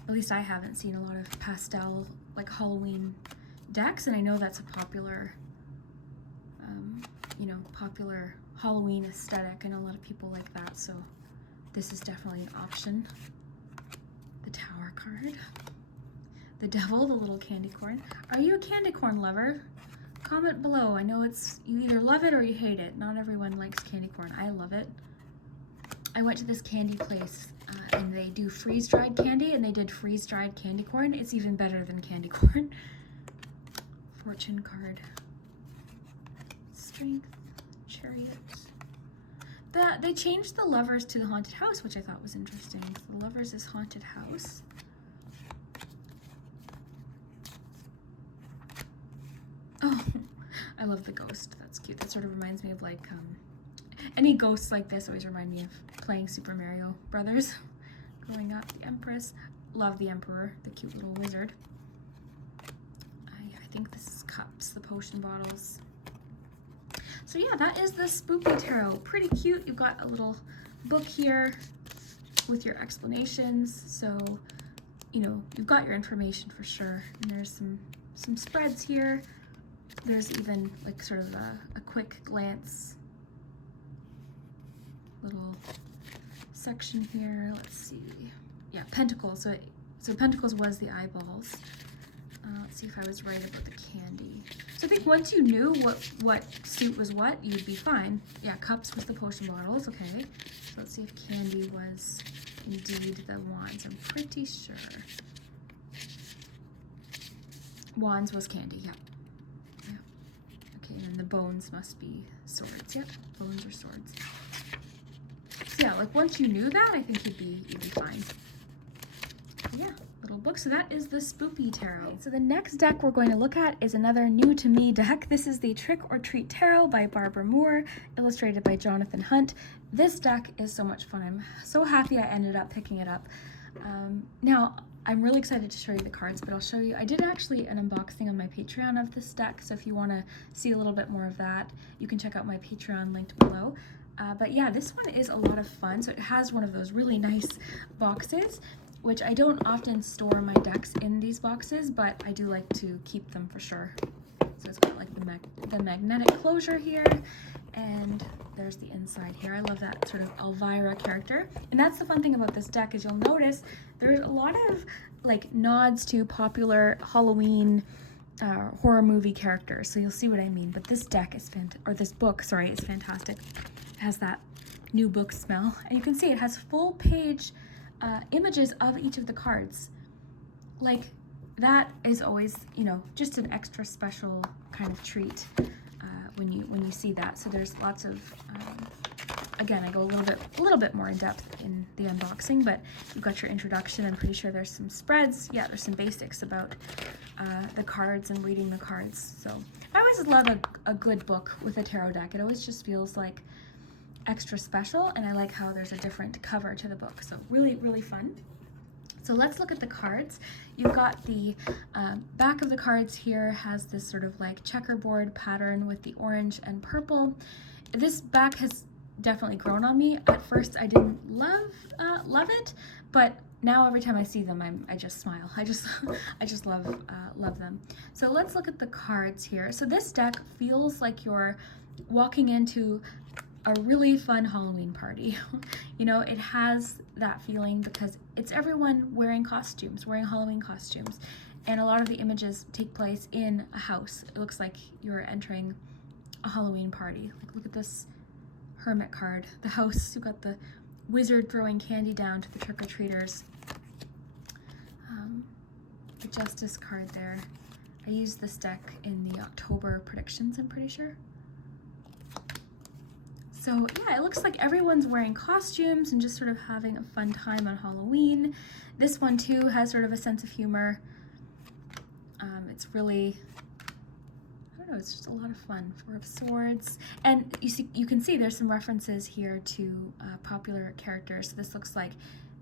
at least I haven't seen a lot of pastel like Halloween decks, and I know that's a popular you know, popular Halloween aesthetic, and a lot of people like that, so this is definitely an option. The Tower card. The Devil, the little candy corn. Are you a candy corn lover? Comment below. I know it's, you either love it or you hate it. Not everyone likes candy corn. I love it. I went to this candy place and they do freeze-dried candy, and they did freeze-dried candy corn. It's even better than candy corn. Fortune card. Strength. Chariot. They changed the Lovers to the haunted house, which I thought was interesting. The Lovers is haunted house. Oh, I love the ghost. That's cute. That sort of reminds me of like any ghosts like this always remind me of playing Super Mario Brothers. Growing up, the Empress. Love the Emperor, the cute little wizard. I think this is cups, the potion bottles. So yeah, that is the Spoopy Tarot. Pretty cute. You've got a little book here with your explanations. So, you know, you've got your information for sure. And there's some spreads here. There's even like sort of a quick glance little section here. Let's see. Yeah, Pentacles. So Pentacles was the eyeballs. Let's see if I was right about the candy. So I think once you knew what suit was what, you'd be fine. Yeah, Cups was the potion bottles. Okay. So let's see if candy was indeed the wands. I'm pretty sure. Wands was candy. Yeah. Yeah. Okay, and then the bones must be swords. Yep, bones or swords. So yeah, like once you knew that, I think you'd be fine. Yeah, little book. So that is the Spoopy Tarot. Right, so the next deck we're going to look at is another new to me deck. This is the Trick or Treat Tarot by Barbara Moore, illustrated by Jonathan Hunt. This deck is so much fun. I'm so happy I ended up picking it up. Now, I'm really excited to show you the cards, but I'll show you. I did actually an unboxing on my Patreon of this deck, so if you want to see a little bit more of that, you can check out my Patreon linked below. But yeah, this one is a lot of fun. So it has one of those really nice boxes, which I don't often store my decks in these boxes, but I do like to keep them for sure. So it's got like the magnetic closure here, and there's the inside here. I love that sort of Elvira character. And that's the fun thing about this deck is you'll notice there's a lot of like nods to popular Halloween horror movie characters. So you'll see what I mean. But this deck is this book, sorry, is fantastic. It has that new book smell. And you can see it has full page images of each of the cards. Like that is always, you know, just an extra special kind of treat when you see that. So there's lots of again, I go a little bit more in depth in the unboxing, but you've got your introduction. I'm pretty sure there's some spreads. Yeah, there's some basics about the cards and reading the cards. So I always love a good book with a tarot deck. It always just feels like extra special, and I like how there's a different cover to the book. So really, really fun. So let's look at the cards. You've got the back of the cards here has this sort of like checkerboard pattern with the orange and purple. This back has definitely grown on me. At first I didn't love it, but now every time I see them I just smile. I just love them. So let's look at the cards here. So this deck feels like you're walking into a really fun Halloween party. You know, it has that feeling because it's everyone wearing costumes, wearing Halloween costumes. And a lot of the images take place in a house. It looks like you're entering a Halloween party. Like, look at this hermit card. The house, you've got the wizard throwing candy down to the trick-or-treaters. The Justice card there. I used this deck in the October predictions, I'm pretty sure. So yeah, it looks like everyone's wearing costumes and just sort of having a fun time on Halloween. This one too has sort of a sense of humor. It's really, I don't know, it's just a lot of fun. Four of Swords. And you can see there's some references here to popular characters. So this looks like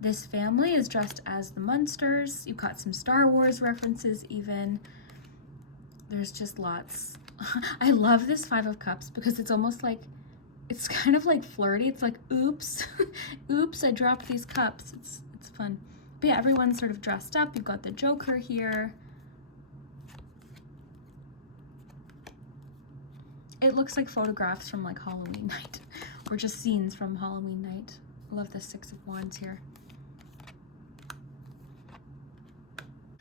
this family is dressed as the Munsters. You've got some Star Wars references even. There's just lots. I love this Five of Cups because it's almost like, it's kind of like flirty. It's like, oops, oops, I dropped these cups. It's fun. But yeah, everyone's sort of dressed up. You've got the Joker here. It looks like photographs from like Halloween night or just scenes from Halloween night. I love the Six of Wands here.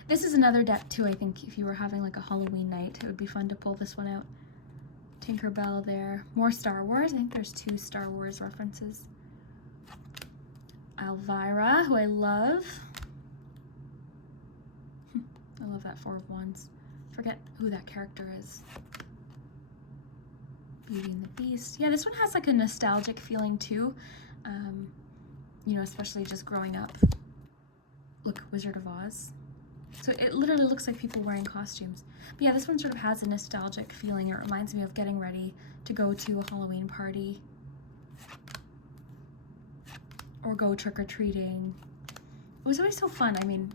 This is another deck too, I think, if you were having like a Halloween night, it would be fun to pull this one out. Tinkerbell there. More Star Wars. I think there's 2 Star Wars references. Elvira, who I love. I love that Four of Wands. Forget who that character is. Beauty and the Beast. Yeah, this one has like a nostalgic feeling too. You know, especially just growing up. Look, Wizard of Oz. So it literally looks like people wearing costumes. But yeah, this one sort of has a nostalgic feeling. It reminds me of getting ready to go to a Halloween party. Or go trick-or-treating. It was always so fun. I mean,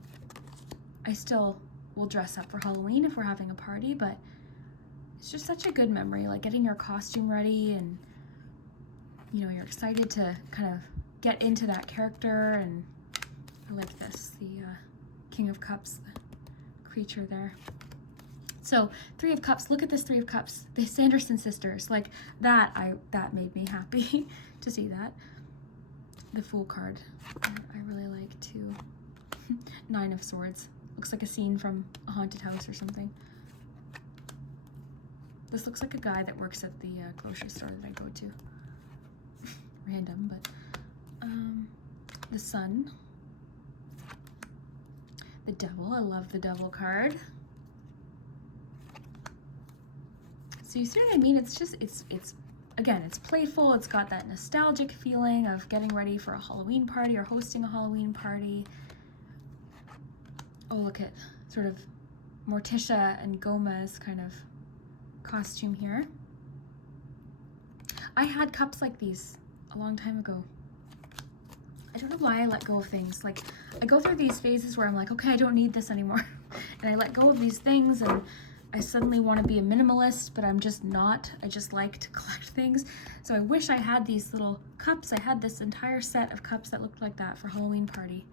I still will dress up for Halloween if we're having a party, but it's just such a good memory, like getting your costume ready and, you know, you're excited to kind of get into that character. And I like this, the King of Cups, the creature there. So Three of Cups, look at this Three of Cups, the Sanderson sisters, like that made me happy to see that. The Fool card, I really like too. Nine of Swords, looks like a scene from a haunted house or something. This looks like a guy that works at the grocery store that I go to. Random, but the Sun. The Devil, I love the Devil card. So you see what I mean? It's just, it's again, it's playful. It's got that nostalgic feeling of getting ready for a Halloween party or hosting a Halloween party. Oh, look at sort of Morticia and Gomez kind of costume here. I had cups like these a long time ago. I don't know why I let go of things. Like, I go through these phases where I'm like, okay, I don't need this anymore. And I let go of these things and I suddenly want to be a minimalist, but I'm just not. I just like to collect things. So I wish I had these little cups. I had this entire set of cups that looked like that for Halloween party.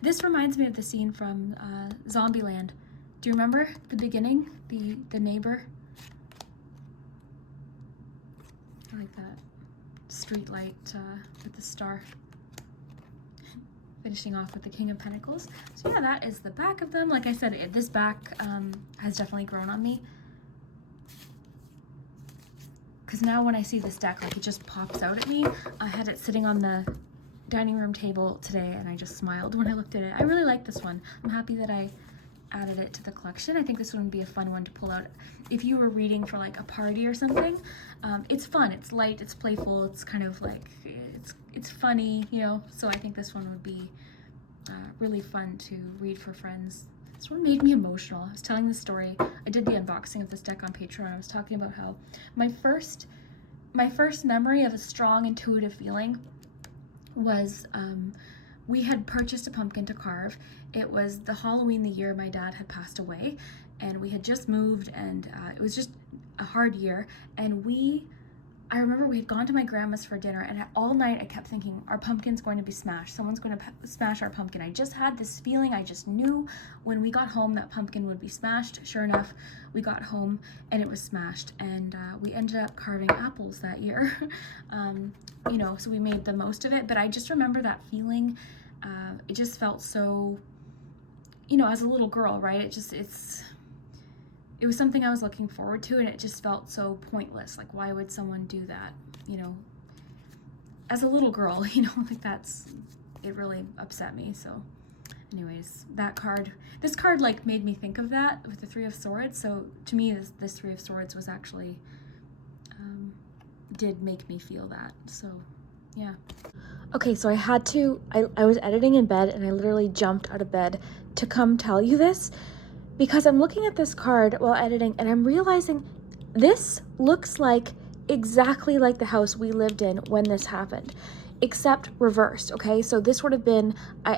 This reminds me of the scene from Zombieland. Do you remember the beginning? The neighbor? I like that street light with the star. Finishing off with the King of Pentacles. So yeah, that is the back of them. Like I said, this back has definitely grown on me. Because now when I see this deck, like it just pops out at me. I had it sitting on the dining room table today and I just smiled when I looked at it. I really like this one. I'm happy that I added it to the collection. I think this one would be a fun one to pull out if you were reading for like a party or something. It's fun, it's light, it's playful, it's kind of like, it's funny, you know, so I think this one would be really fun to read for friends. This one made me emotional. I was telling the story, I did the unboxing of this deck on Patreon. I was talking about how my first memory of a strong intuitive feeling was we had purchased a pumpkin to carve. It was the Halloween the year my dad had passed away, and we had just moved, and it was just a hard year. And I remember we had gone to my grandma's for dinner, and all night I kept thinking, our pumpkin's going to be smashed. Someone's going to smash our pumpkin. I just had this feeling. I just knew when we got home that pumpkin would be smashed. Sure enough, we got home and it was smashed, and we ended up carving apples that year. You know, so we made the most of it, but I just remember that feeling. It just felt so, you know, as a little girl, right? It was something I was looking forward to, and it just felt so pointless. Like, why would someone do that? You know, as a little girl, you know, like it really upset me. So anyways, this card like made me think of that with the Three of Swords. So to me, this Three of Swords was actually, did make me feel that. So yeah. Okay, so I was editing in bed and I literally jumped out of bed to come tell you this, because I'm looking at this card while editing and I'm realizing this looks like exactly like the house we lived in when this happened, except reversed. Okay, so this would have been,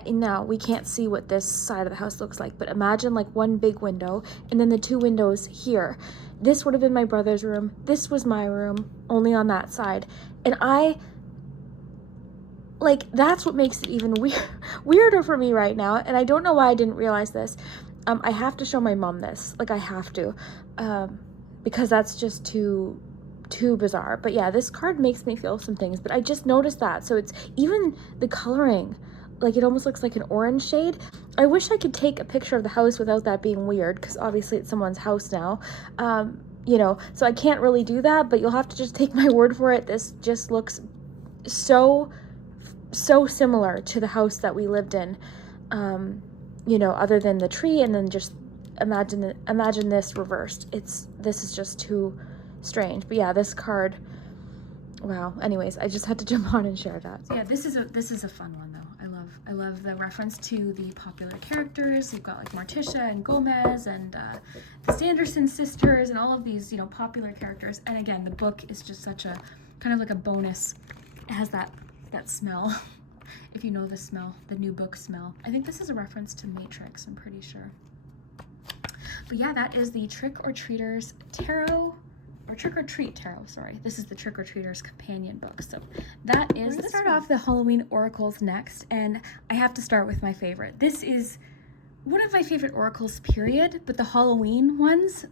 now we can't see what this side of the house looks like, but imagine like one big window and then the two windows here. This would have been my brother's room. This was my room, only on that side. And like, that's what makes it even weirder for me right now. And I don't know why I didn't realize this. I have to show my mom this. Like, I have to, because that's just too bizarre. But yeah, this card makes me feel some things, but I just noticed that. So it's even the coloring, like it almost looks like an orange shade. I wish I could take a picture of the house without that being weird, because obviously it's someone's house now. you know, so I can't really do that, but you'll have to just take my word for it. This just looks so similar to the house that we lived in, you know, other than the tree, and then just imagine this reversed. This is just too strange. But yeah, this card, wow. Anyways, I just had to jump on and share that. So yeah, this is a fun one though. I love the reference to the popular characters. You've got like Morticia and Gomez and the Sanderson sisters and all of these, you know, popular characters. And again, the book is just such a kind of like a bonus. It has that smell. If you know the smell, the new book smell. I think this is a reference to Matrix, I'm pretty sure. But yeah, that is the Trick or Treaters Tarot, or Trick or Treat Tarot, sorry. This is the Trick or Treaters companion book. So that is, let's start off the Halloween oracles next, and I have to start with my favorite. This is one of my favorite oracles, period, but the Halloween ones,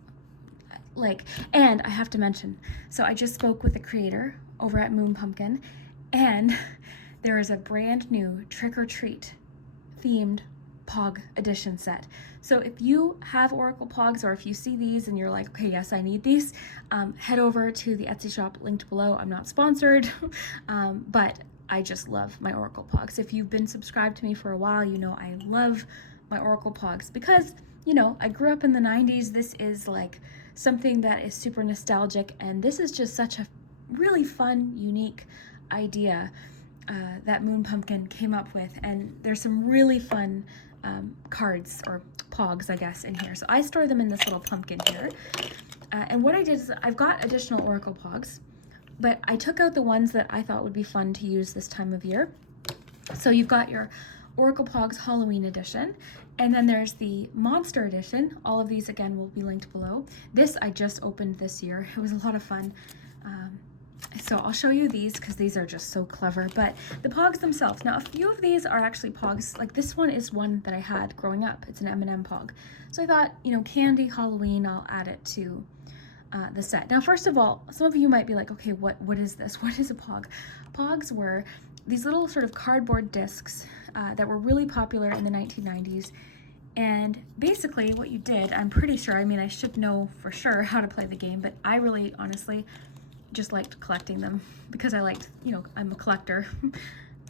like, and I have to mention, so I just spoke with the creator over at Moon Pumpkin, and there is a brand new Trick or Treat themed Poggz edition set. So if you have Oracle Poggz, or if you see these and you're like, okay, yes, I need these, head over to the Etsy shop linked below. I'm not sponsored, but I just love my Oracle Poggz. If you've been subscribed to me for a while, you know I love my Oracle Poggz because, you know, I grew up in the 90s. This is like something that is super nostalgic, and this is just such a really fun, unique idea that Moon Pumpkin came up with, and there's some really fun cards, or Poggz, I guess, in here. So I store them in this little pumpkin here. And what I did is I've got additional Oracle Poggz, but I took out the ones that I thought would be fun to use this time of year. So you've got your Oracle Poggz Halloween edition, and then there's the Monster edition. All of these, again, will be linked below. This I just opened this year. It was a lot of fun. So I'll show you these because these are just so clever. But the Poggz themselves, now a few of these are actually Poggz. Like this one is one that I had growing up. It's an M&M Pog. So I thought, you know, candy, Halloween, I'll add it to the set. Now, first of all, some of you might be like, okay, what is this? What is a Pog? Poggz were these little sort of cardboard discs that were really popular in the 1990s. And basically what you did, I'm pretty sure, I mean, I should know for sure how to play the game, but I really, honestly, just liked collecting them because I liked, you know, I'm a collector.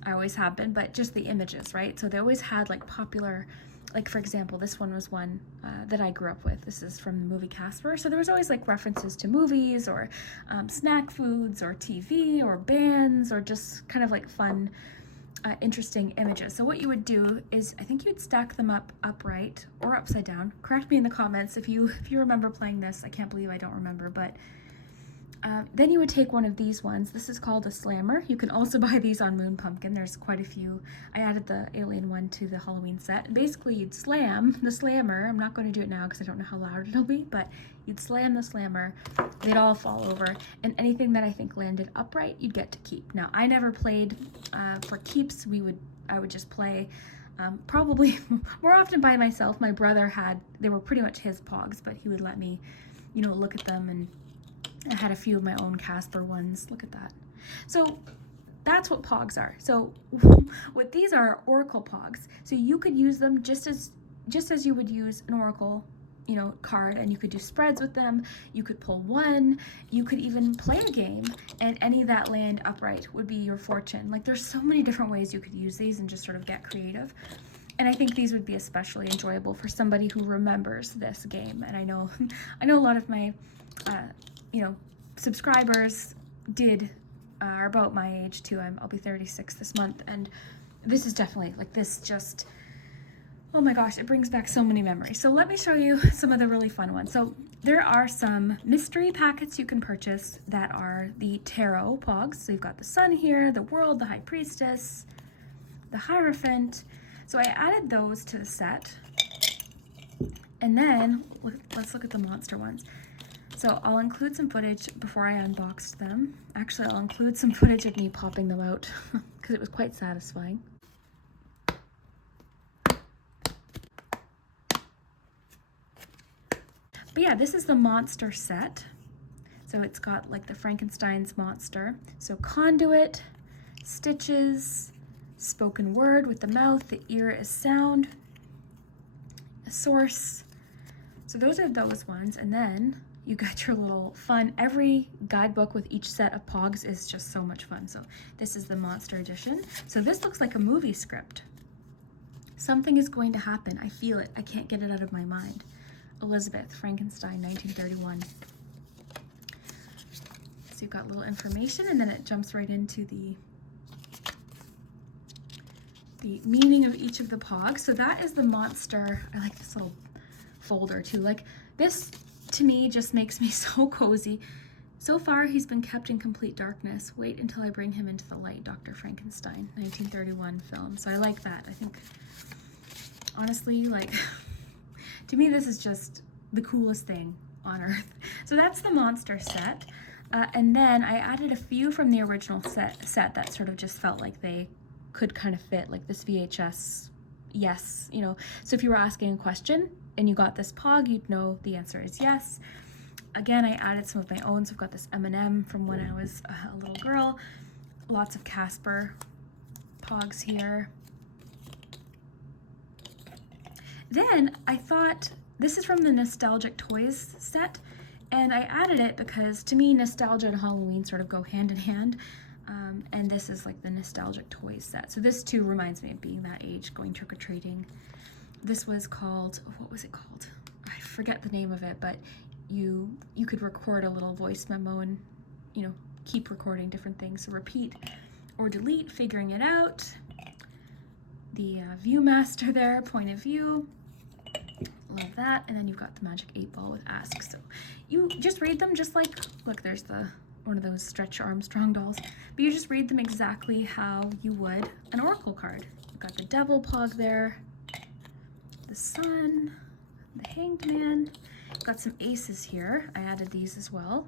I always have been, but just the images, right? So they always had like popular, like for example, this one was one that I grew up with. This is from the movie Casper. So there was always like references to movies or snack foods or TV or bands or just kind of like fun, interesting images. So what you would do is, I think you'd stack them up upright or upside down. Correct me in the comments if you remember playing this. I can't believe I don't remember, but then you would take one of these ones. This is called a slammer. You can also buy these on Moon Pumpkin. There's quite a few. I added the alien one to the Halloween set. And basically, you'd slam the slammer. I'm not going to do it now because I don't know how loud it'll be, but you'd slam the slammer. They'd all fall over. And anything that I think landed upright, you'd get to keep. Now, I never played for keeps. I would just play probably more often by myself. My brother they were pretty much his Poggz, but he would let me, you know, look at them, and I had a few of my own Casper ones. Look at that. So that's what Poggz are. So what these are Oracle Poggz. So you could use them just as you would use an Oracle, you know, card, and you could do spreads with them. You could pull one. You could even play a game, and any that land upright would be your fortune. Like there's so many different ways you could use these and just sort of get creative. And I think these would be especially enjoyable for somebody who remembers this game. And I know a lot of my you know, subscribers are about my age too. I'll be 36 this month, and this is definitely like this just, oh my gosh, it brings back so many memories. So let me show you some of the really fun ones. So there are some mystery packets you can purchase that are the tarot Poggz. So you've got the Sun here, the World, the High Priestess, the Hierophant. So I added those to the set, and then let's look at the monster ones. So I'll include some footage before I unboxed them. Actually, I'll include some footage of me popping them out because it was quite satisfying. But yeah, this is the monster set. So it's got like the Frankenstein's monster. So conduit, stitches, spoken word with the mouth, the ear is sound, a source. So those are those ones. And then you got your little fun. Every guidebook with each set of Poggz is just so much fun. So this is the Monster Edition. So this looks like a movie script. Something is going to happen. I feel it. I can't get it out of my mind. Elizabeth, Frankenstein, 1931. So you've got little information, and then it jumps right into the meaning of each of the Poggz. So that is the monster. I like this little folder too. Like this to me just makes me so cozy. So far he's been kept in complete darkness. Wait until I bring him into the light. Dr. Frankenstein, 1931 film. So I like that. I think honestly, like to me this is just the coolest thing on earth. So that's the monster set. And then I added a few from the original set that sort of just felt like they could kind of fit, like this VHS, yes, you know. So if you were asking a question and you got this Pog, you'd know the answer is yes. Again, I added some of my own. So I've got this M&M from when I was a little girl. Lots of Casper Poggz here. Then I thought, this is from the Nostalgic Toys set, and I added it because to me, nostalgia and Halloween sort of go hand in hand. And this is like the Nostalgic Toys set. So this too reminds me of being that age, going trick-or-treating. This was called, what was it called? I forget the name of it, but you could record a little voice memo and, you know, keep recording different things. So repeat or delete, figuring it out. The Viewmaster there, point of view. Love that. And then you've got the Magic 8 Ball with Ask. So you just read them just like, look, there's the one of those Stretch Armstrong dolls. But you just read them exactly how you would an Oracle card. You've got the Devil Pog there, the Sun, the Hanged Man. Got some aces here. I added these as well.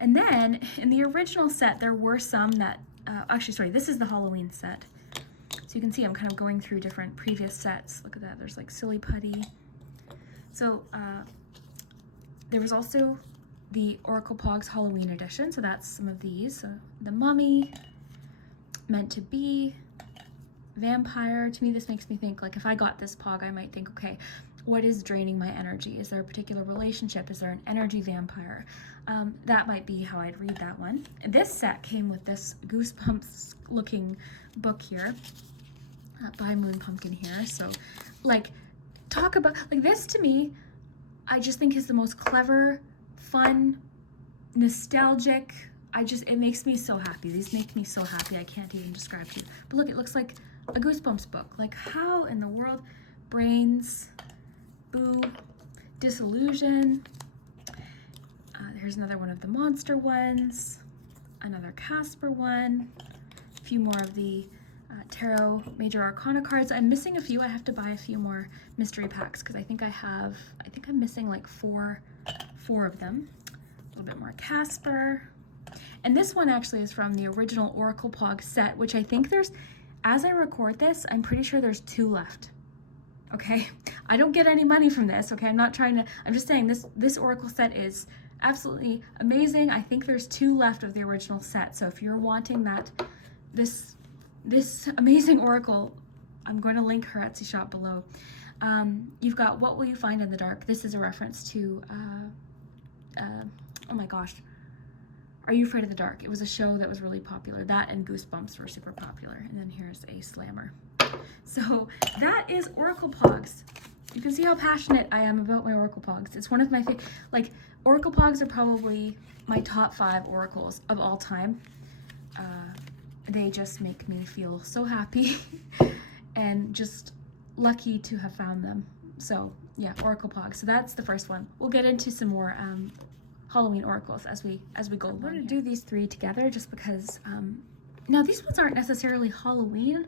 And then in the original set, there were some that, actually, sorry, this is the Halloween set. So you can see I'm kind of going through different previous sets. Look at that, there's like Silly Putty. So there was also the Oracle Poggz Halloween edition. So that's some of these. So the Mummy, Meant to Be, Vampire. To me, this makes me think, like if I got this Pog, I might think, okay, what is draining my energy? Is there a particular relationship? Is there an energy vampire? That might be how I'd read that one. And this set came with this Goosebumps looking book here, by Moon Pumpkin here. So like, talk about, like this to me, I just think is the most clever, fun, nostalgic. It makes me so happy. These make me so happy. I can't even describe to you. But look, it looks like a Goosebumps book. Like how in the world? Brains, Boo, Disillusion. Here's another one of the monster ones. Another Casper one. A few more of the Tarot Major Arcana cards. I'm missing a few. I have to buy a few more mystery packs because I think I'm missing like four of them. A little bit more Casper. And this one actually is from the original Oracle Pog set, which I think there's, as I record this, I'm pretty sure there's 2 left. Okay, I don't get any money from this. Okay, I'm just saying this Oracle set is absolutely amazing. I think there's 2 left of the original set. So if you're wanting this amazing Oracle, I'm going to link her Etsy shop below. You've got What Will You Find in the Dark? This is a reference to, oh my gosh, Are You Afraid of the Dark? It was a show that was really popular. That and Goosebumps were super popular. And then here's a slammer. So that is Oracle Poggz. You can see how passionate I am about my Oracle Poggz. It's one of my favorite, like, Oracle Poggz are probably my top 5 oracles of all time. They just make me feel so happy and just lucky to have found them. So yeah, Oracle Poggz. So that's the first one. We'll get into some more Halloween oracles as we go. I'm going to do these 3 together just because now these ones aren't necessarily Halloween,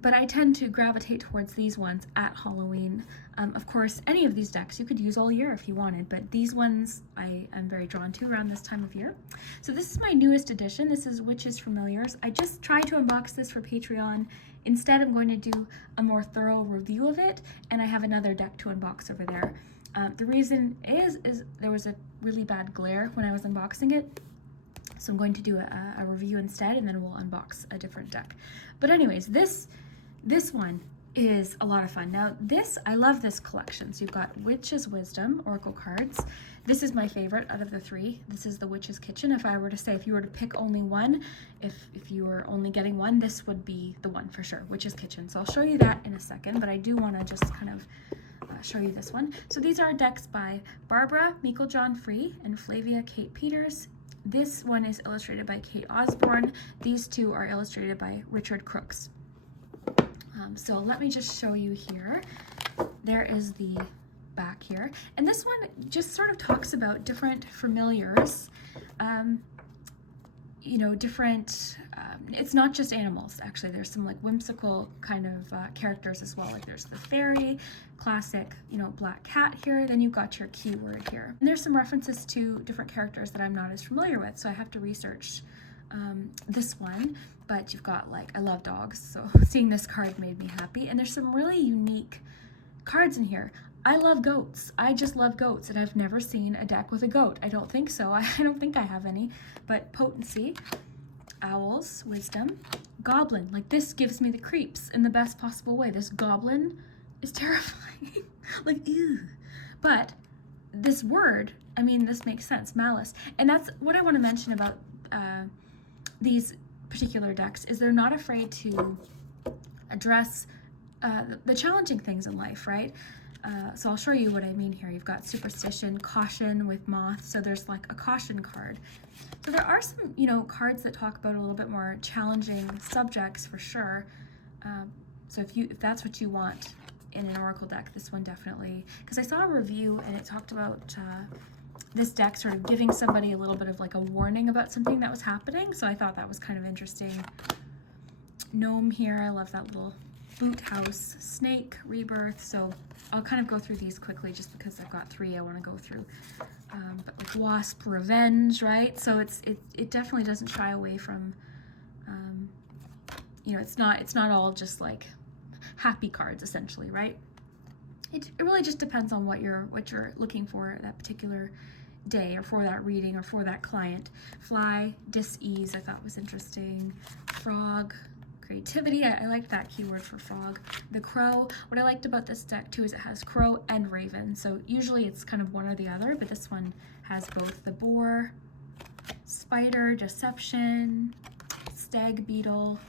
but I tend to gravitate towards these ones at Halloween. Of course, any of these decks you could use all year if you wanted, but these ones I am very drawn to around this time of year. So this is my newest edition. This is Witches Familiars. I just tried to unbox this for Patreon. Instead, I'm going to do a more thorough review of it, and I have another deck to unbox over there. The reason is there was a really bad glare when I was unboxing it, so I'm going to do a review instead, and then we'll unbox a different deck. But anyways, this one It is a lot of fun. Now this, I love this collection. So you've got Witch's Wisdom, Oracle cards. This is my favorite out of the three. This is the Witch's Kitchen. If I were to say, if you were to pick only one, if you were only getting one, this would be the one for sure, Witch's Kitchen. So I'll show you that in a second, but I do want to just kind of show you this one. So these are decks by Barbara Meikle-John Free and Flavia Kate Peters. This one is illustrated by Kate Osborne. These two are illustrated by Richard Crooks. So let me just show you here. There is the back here. And this one just sort of talks about different familiars, you know, different, it's not just animals, actually. There's some like whimsical kind of characters as well. Like there's the fairy, classic, you know, black cat here. Then you've got your keyword here. And there's some references to different characters that I'm not as familiar with, so I have to research this one. But you've got, like, I love dogs, so seeing this card made me happy. And there's some really unique cards in here. I love goats. I just love goats, and I've never seen a deck with a goat. I don't think so. I don't think I have any. But potency, owls, wisdom, goblin. Like, this gives me the creeps in the best possible way. This goblin is terrifying. Like, ew. But this word, I mean, this makes sense, malice. And that's what I want to mention about these particular decks, is they're not afraid to address the challenging things in life, right? So I'll show you what I mean here. You've got superstition, caution with moth, so there's like a caution card. So there are some, you know, cards that talk about a little bit more challenging subjects for sure. So if that's what you want in an oracle deck, this one definitely, because I saw a review and it talked about this deck sort of giving somebody a little bit of like a warning about something that was happening. So I thought that was kind of interesting. Gnome here, I love that little boot house. Snake, rebirth. So I'll kind of go through these quickly just because I've got three I want to go through. But like wasp, revenge, right? So it definitely doesn't shy away from, you know, it's not all just like happy cards essentially, right? It really just depends on what you're looking for that particular day, or for that reading, or for that client. Fly, dis-ease, I thought was interesting. Frog, creativity. I like that keyword for frog. The crow. What I liked about this deck too is it has crow and raven. So usually it's kind of one or the other, but this one has both. The boar, spider, deception, stag beetle.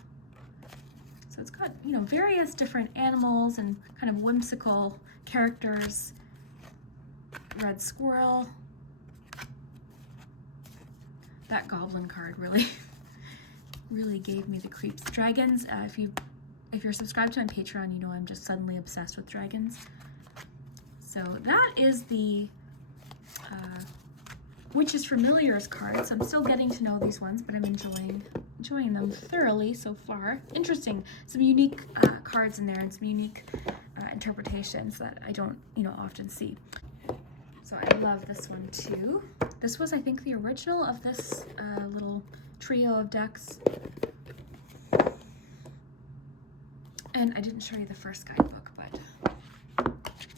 So it's got, you know, various different animals and kind of whimsical characters. Red squirrel. That goblin card really really gave me the creeps. Dragons, if you're subscribed to my Patreon, you know I'm just suddenly obsessed with dragons. So that is the Witch's Familiars card. So I'm still getting to know these ones, but I'm enjoying them thoroughly so far. Interesting, some unique cards in there and some unique interpretations that I don't, you know, often see. So I love this one too. This was, I think, the original of this little trio of decks. And I didn't show you the first guidebook, but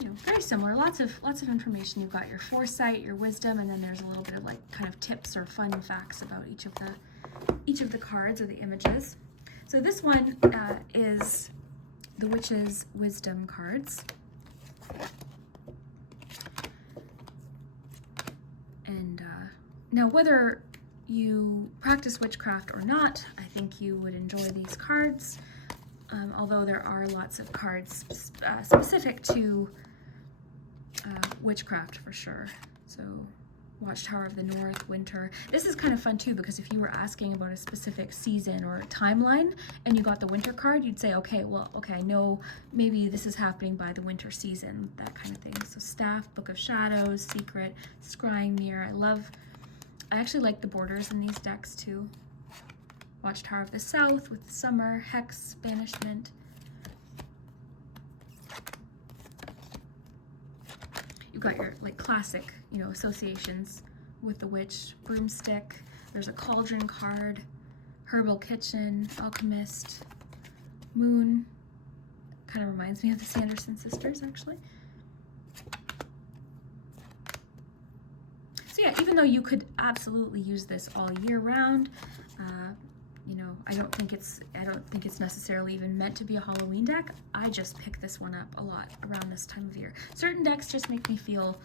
you know, very similar. Lots of information. You've got your foresight, your wisdom, and then there's a little bit of like kind of tips or fun facts about each of the cards or the images. So this one is the Witch's Wisdom cards. And now, whether you practice witchcraft or not, I think you would enjoy these cards, although there are lots of cards specific to witchcraft for sure. So Watchtower of the North, winter. This is kind of fun too, because if you were asking about a specific season or timeline and you got the winter card, you'd say, okay, I know maybe this is happening by the winter season, that kind of thing. So Staff, Book of Shadows, Secret, Scrying Mirror. I actually like the borders in these decks too. Watchtower of the South with summer, Hex, Banishment. You've got your like classic, you know, associations with the witch. Broomstick. There's a cauldron card. Herbal Kitchen. Alchemist. Moon. Kind of reminds me of the Sanderson sisters, actually. So yeah, even though you could absolutely use this all year round, You know, I don't think it's necessarily even meant to be a Halloween deck. I just pick this one up a lot around this time of year. Certain decks just make me feel,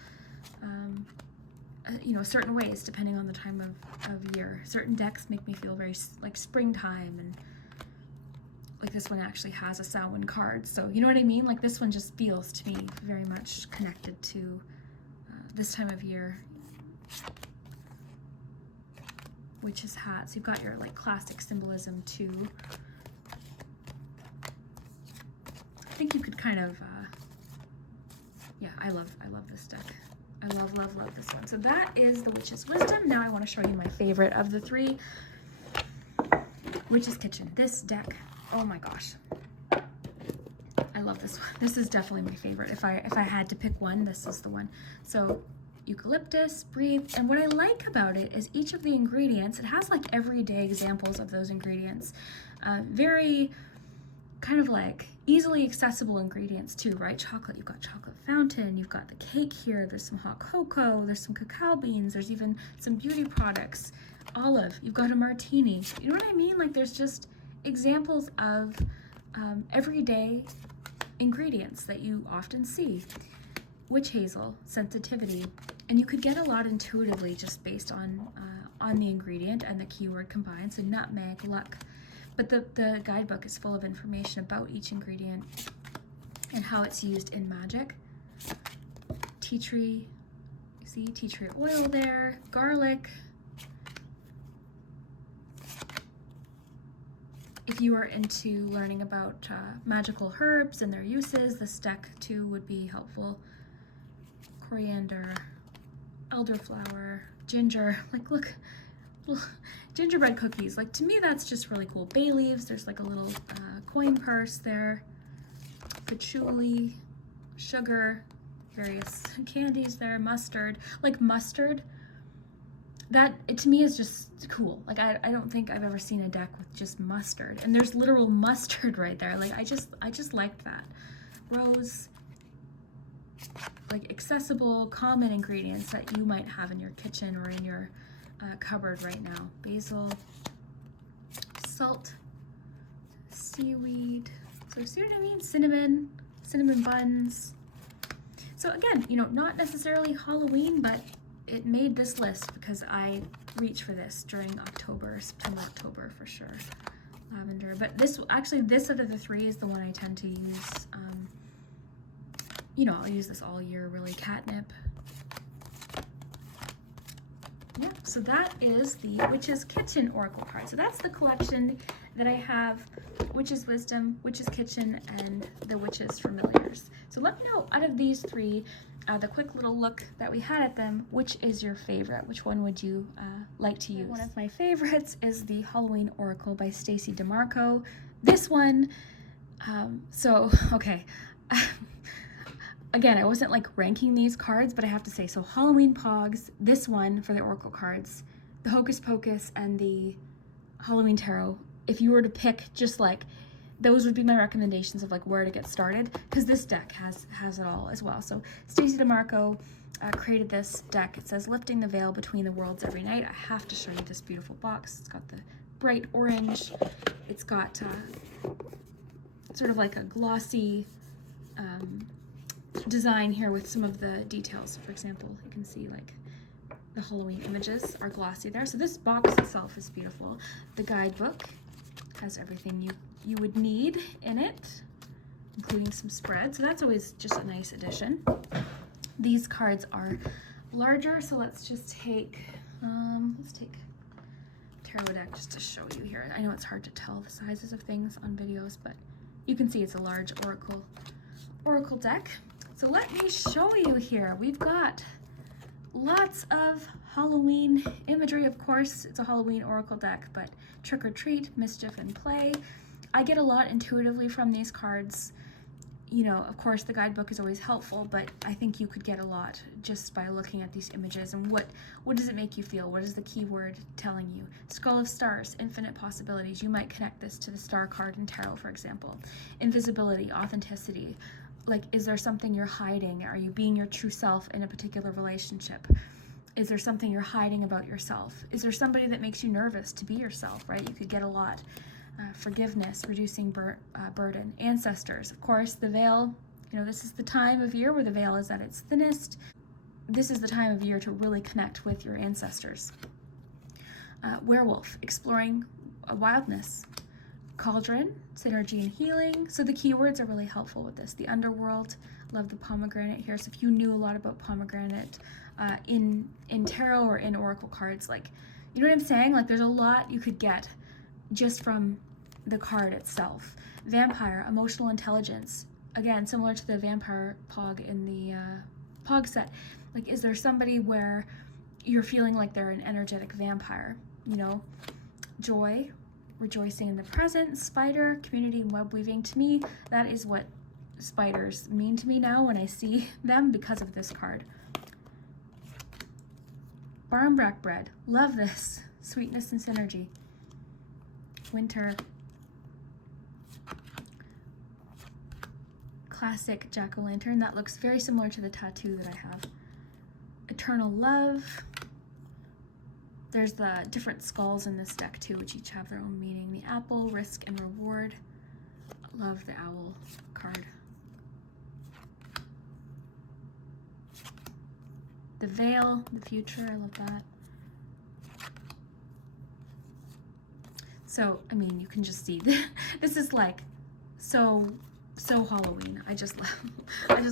you know, certain ways depending on the time of year. Certain decks make me feel very like springtime, and like this one actually has a Samhain card. So you know what I mean? Like this one just feels to me very much connected to this time of year. Witch's hat. So you've got your like classic symbolism too. I think you could kind of, yeah, I love this deck. I love this one. So that is the Witch's Wisdom. Now I want to show you my favorite of the three, Witch's Kitchen. This deck, oh my gosh, I love this one. This is definitely my favorite. If I had to pick one, this is the one. So eucalyptus, breathe, and what I like about it is each of the ingredients, it has like everyday examples of those ingredients. Very kind of like easily accessible ingredients too, right? Chocolate, you've got chocolate fountain, you've got the cake here, there's some hot cocoa, there's some cacao beans, there's even some beauty products, olive, you've got a martini. You know what I mean? Like there's just examples of everyday ingredients that you often see. Witch hazel, sensitivity, and you could get a lot intuitively just based on the ingredient and the keyword combined. So nutmeg, luck, but the guidebook is full of information about each ingredient and how it's used in magic. Tea tree, you see tea tree oil there, garlic. If you are into learning about magical herbs and their uses, this deck too would be helpful. Coriander, elderflower, ginger, like look, gingerbread cookies. Like to me, that's just really cool. Bay leaves, there's like a little coin purse there. Patchouli, sugar, various candies there, mustard. Like mustard, that to me is just cool. Like I don't think I've ever seen a deck with just mustard. And there's literal mustard right there. Like I just liked that. Rose, like accessible, common ingredients that you might have in your kitchen or in your cupboard right now. Basil, salt, seaweed, so see what I mean? Cinnamon buns. So again, you know, not necessarily Halloween, but it made this list because I reach for this during October, September, October for sure. Lavender, but this out of the three is the one I tend to use. You know, I'll use this all year, really. Catnip. Yeah, so that is the Witch's Kitchen Oracle card. So that's the collection that I have: Witch's Wisdom, Witch's Kitchen, and the Witch's Familiars. So let me know, out of these three, the quick little look that we had at them, which is your favorite? Which one would you like to use? One of my favorites is the Halloween Oracle by Stacey DeMarco. This one, okay. Again, I wasn't like ranking these cards, but I have to say, so Halloween Poggz, this one for the Oracle cards, the Hocus Pocus, and the Halloween Tarot. If you were to pick, just like, those would be my recommendations of like where to get started, because this deck has it all as well. So Stacey DeMarco created this deck. It says, lifting the veil between the worlds every night. I have to show you this beautiful box. It's got the bright orange. It's got sort of like a glossy design here with some of the details. For example, you can see like the Halloween images are glossy there. So this box itself is beautiful. The guidebook has everything you would need in it, including some spread. So that's always just a nice addition. These cards are larger, so let's take tarot deck just to show you here. I know it's hard to tell the sizes of things on videos, but you can see it's a large oracle deck. So let me show you here. We've got lots of Halloween imagery. Of course, it's a Halloween oracle deck, but trick or treat, mischief, and play. I get a lot intuitively from these cards. You know, of course, the guidebook is always helpful, but I think you could get a lot just by looking at these images and what does it make you feel? What is the keyword telling you? Skull of Stars, infinite possibilities. You might connect this to the Star card in tarot, for example. Invisibility, authenticity. Like, is there something you're hiding? Are you being your true self in a particular relationship? Is there something you're hiding about yourself? Is there somebody that makes you nervous to be yourself, right? You could get a lot. Forgiveness, reducing burden. Ancestors, of course, the veil. You know, this is the time of year where the veil is at its thinnest. This is the time of year to really connect with your ancestors. Werewolf, exploring wildness. Cauldron, synergy and healing. So the keywords are really helpful with this. The underworld, love the pomegranate here. So if you knew a lot about pomegranate in tarot or in oracle cards, like, you know what I'm saying? Like, there's a lot you could get just from the card itself. Vampire, emotional intelligence. Again, similar to the vampire Pog in the Poggz set. Like, is there somebody where you're feeling like they're an energetic vampire? You know, joy, rejoicing in the present. Spider, community and web weaving. To me, that is what spiders mean to me now when I see them because of this card. Barmbrack bread, love this. Sweetness and synergy. Winter. Classic jack-o'-lantern, that looks very similar to the tattoo that I have. Eternal love. There's the different skulls in this deck too, which each have their own meaning. The apple, risk and reward. Love the owl card. The veil, the future, I love that. So, I mean, you can just see, this is like so Halloween. I just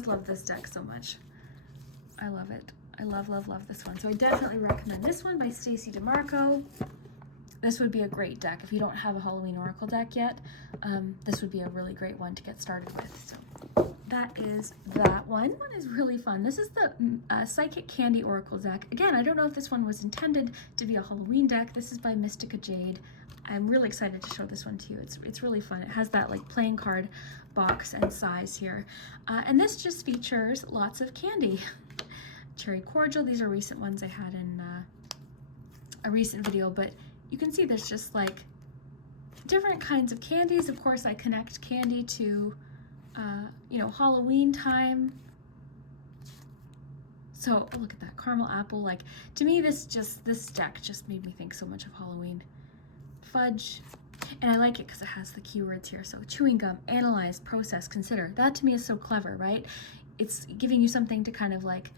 love this deck so much. I love it. I love this one. So I definitely recommend this one by Stacey DeMarco. This would be a great deck. If you don't have a Halloween Oracle deck yet, this would be a really great one to get started with. So that is that one. This one is really fun. This is the Psychic Candy Oracle deck. Again, I don't know if this one was intended to be a Halloween deck. This is by Mystica Jade. I'm really excited to show this one to you. It's really fun. It has that like playing card box and size here. And this just features lots of candy. Cherry cordial, these are recent ones I had in a recent video, but you can see there's just like different kinds of candies. Of course, I connect candy to, you know, Halloween time. So look at that caramel apple. Like, to me, this deck just made me think so much of Halloween. Fudge, and I like it because it has the keywords here. So chewing gum, analyze, process, consider. That to me is so clever, right? It's giving you something to kind of like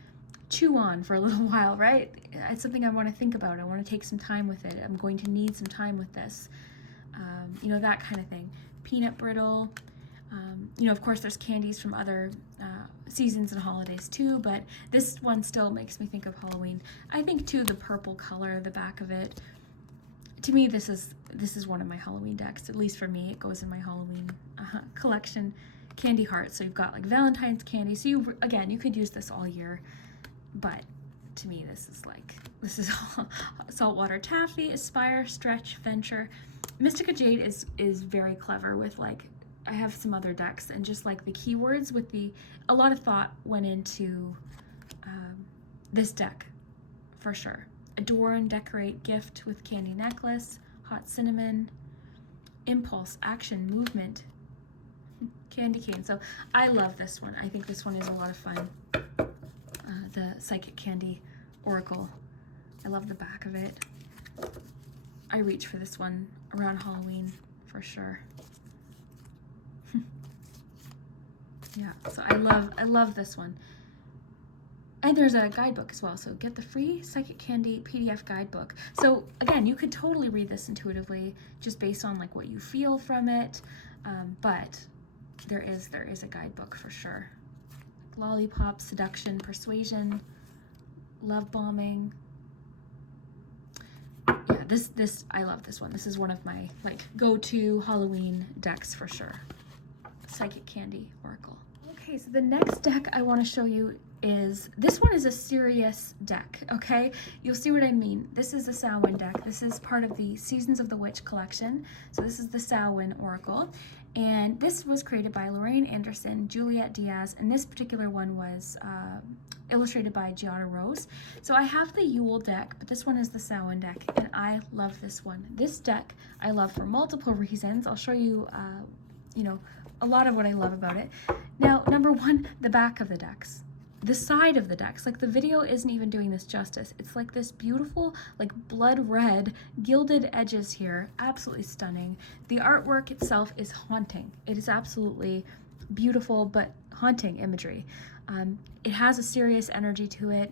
chew on for a little while, right? It's something I want to think about. I want to take some time with it. I'm going to need some time with this. You know, that kind of thing. Peanut brittle. You know, of course, there's candies from other seasons and holidays too, but this one still makes me think of Halloween. I think too, the purple color, the back of it. To me, this is one of my Halloween decks. At least for me, it goes in my Halloween collection. Candy hearts. So you've got like Valentine's candy. So you, again, you could use this all year. But to me, this is saltwater taffy, aspire, stretch, venture. Mystica Jade is very clever with like, I have some other decks and just like the keywords with a lot of thought went into this deck for sure. Adorn, decorate, gift with candy necklace, hot cinnamon, impulse, action, movement, candy cane. So I love this one. I think this one is a lot of fun. The Psychic Candy Oracle. I love the back of it. I reach for this one around Halloween for sure. Yeah, so I love this one. And there's a guidebook as well, so get the free Psychic Candy PDF guidebook. So again, you could totally read this intuitively, just based on like what you feel from it, but there is a guidebook for sure. Lollipop, seduction, persuasion, love bombing. Yeah, this I love this one. This is one of my like go-to Halloween decks for sure. Psychic Candy Oracle. Okay, so the next deck I want to show you is, this one is a serious deck, okay? You'll see what I mean. This is a Samhain deck. This is part of the Seasons of the Witch collection. So this is the Samhain Oracle. And this was created by Lorraine Anderson, Juliet Diaz, and this particular one was illustrated by Gianna Rose. So I have the Yule deck, but this one is the Samhain deck, and I love this one. This deck I love for multiple reasons. I'll show you, you know, a lot of what I love about it. Now, number one, the back of the decks. the side of the decks. Like the video isn't even doing this justice. It's like this beautiful, like blood red gilded edges here. Absolutely stunning. The artwork itself is haunting. It is absolutely beautiful, but haunting imagery. It has a serious energy to it.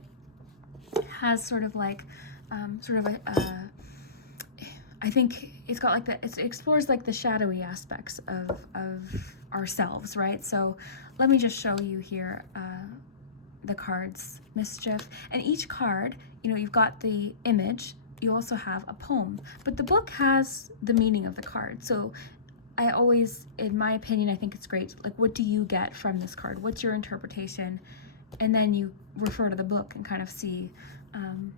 It has sort of like, I think it's got like that, it explores like the shadowy aspects of ourselves, right? So let me just show you here the cards, Mischief. And each card, you know, you've got the image, you also have a poem, but the book has the meaning of the card. So I always, in my opinion, I think it's great. Like, what do you get from this card? What's your interpretation? And then you refer to the book and kind of see,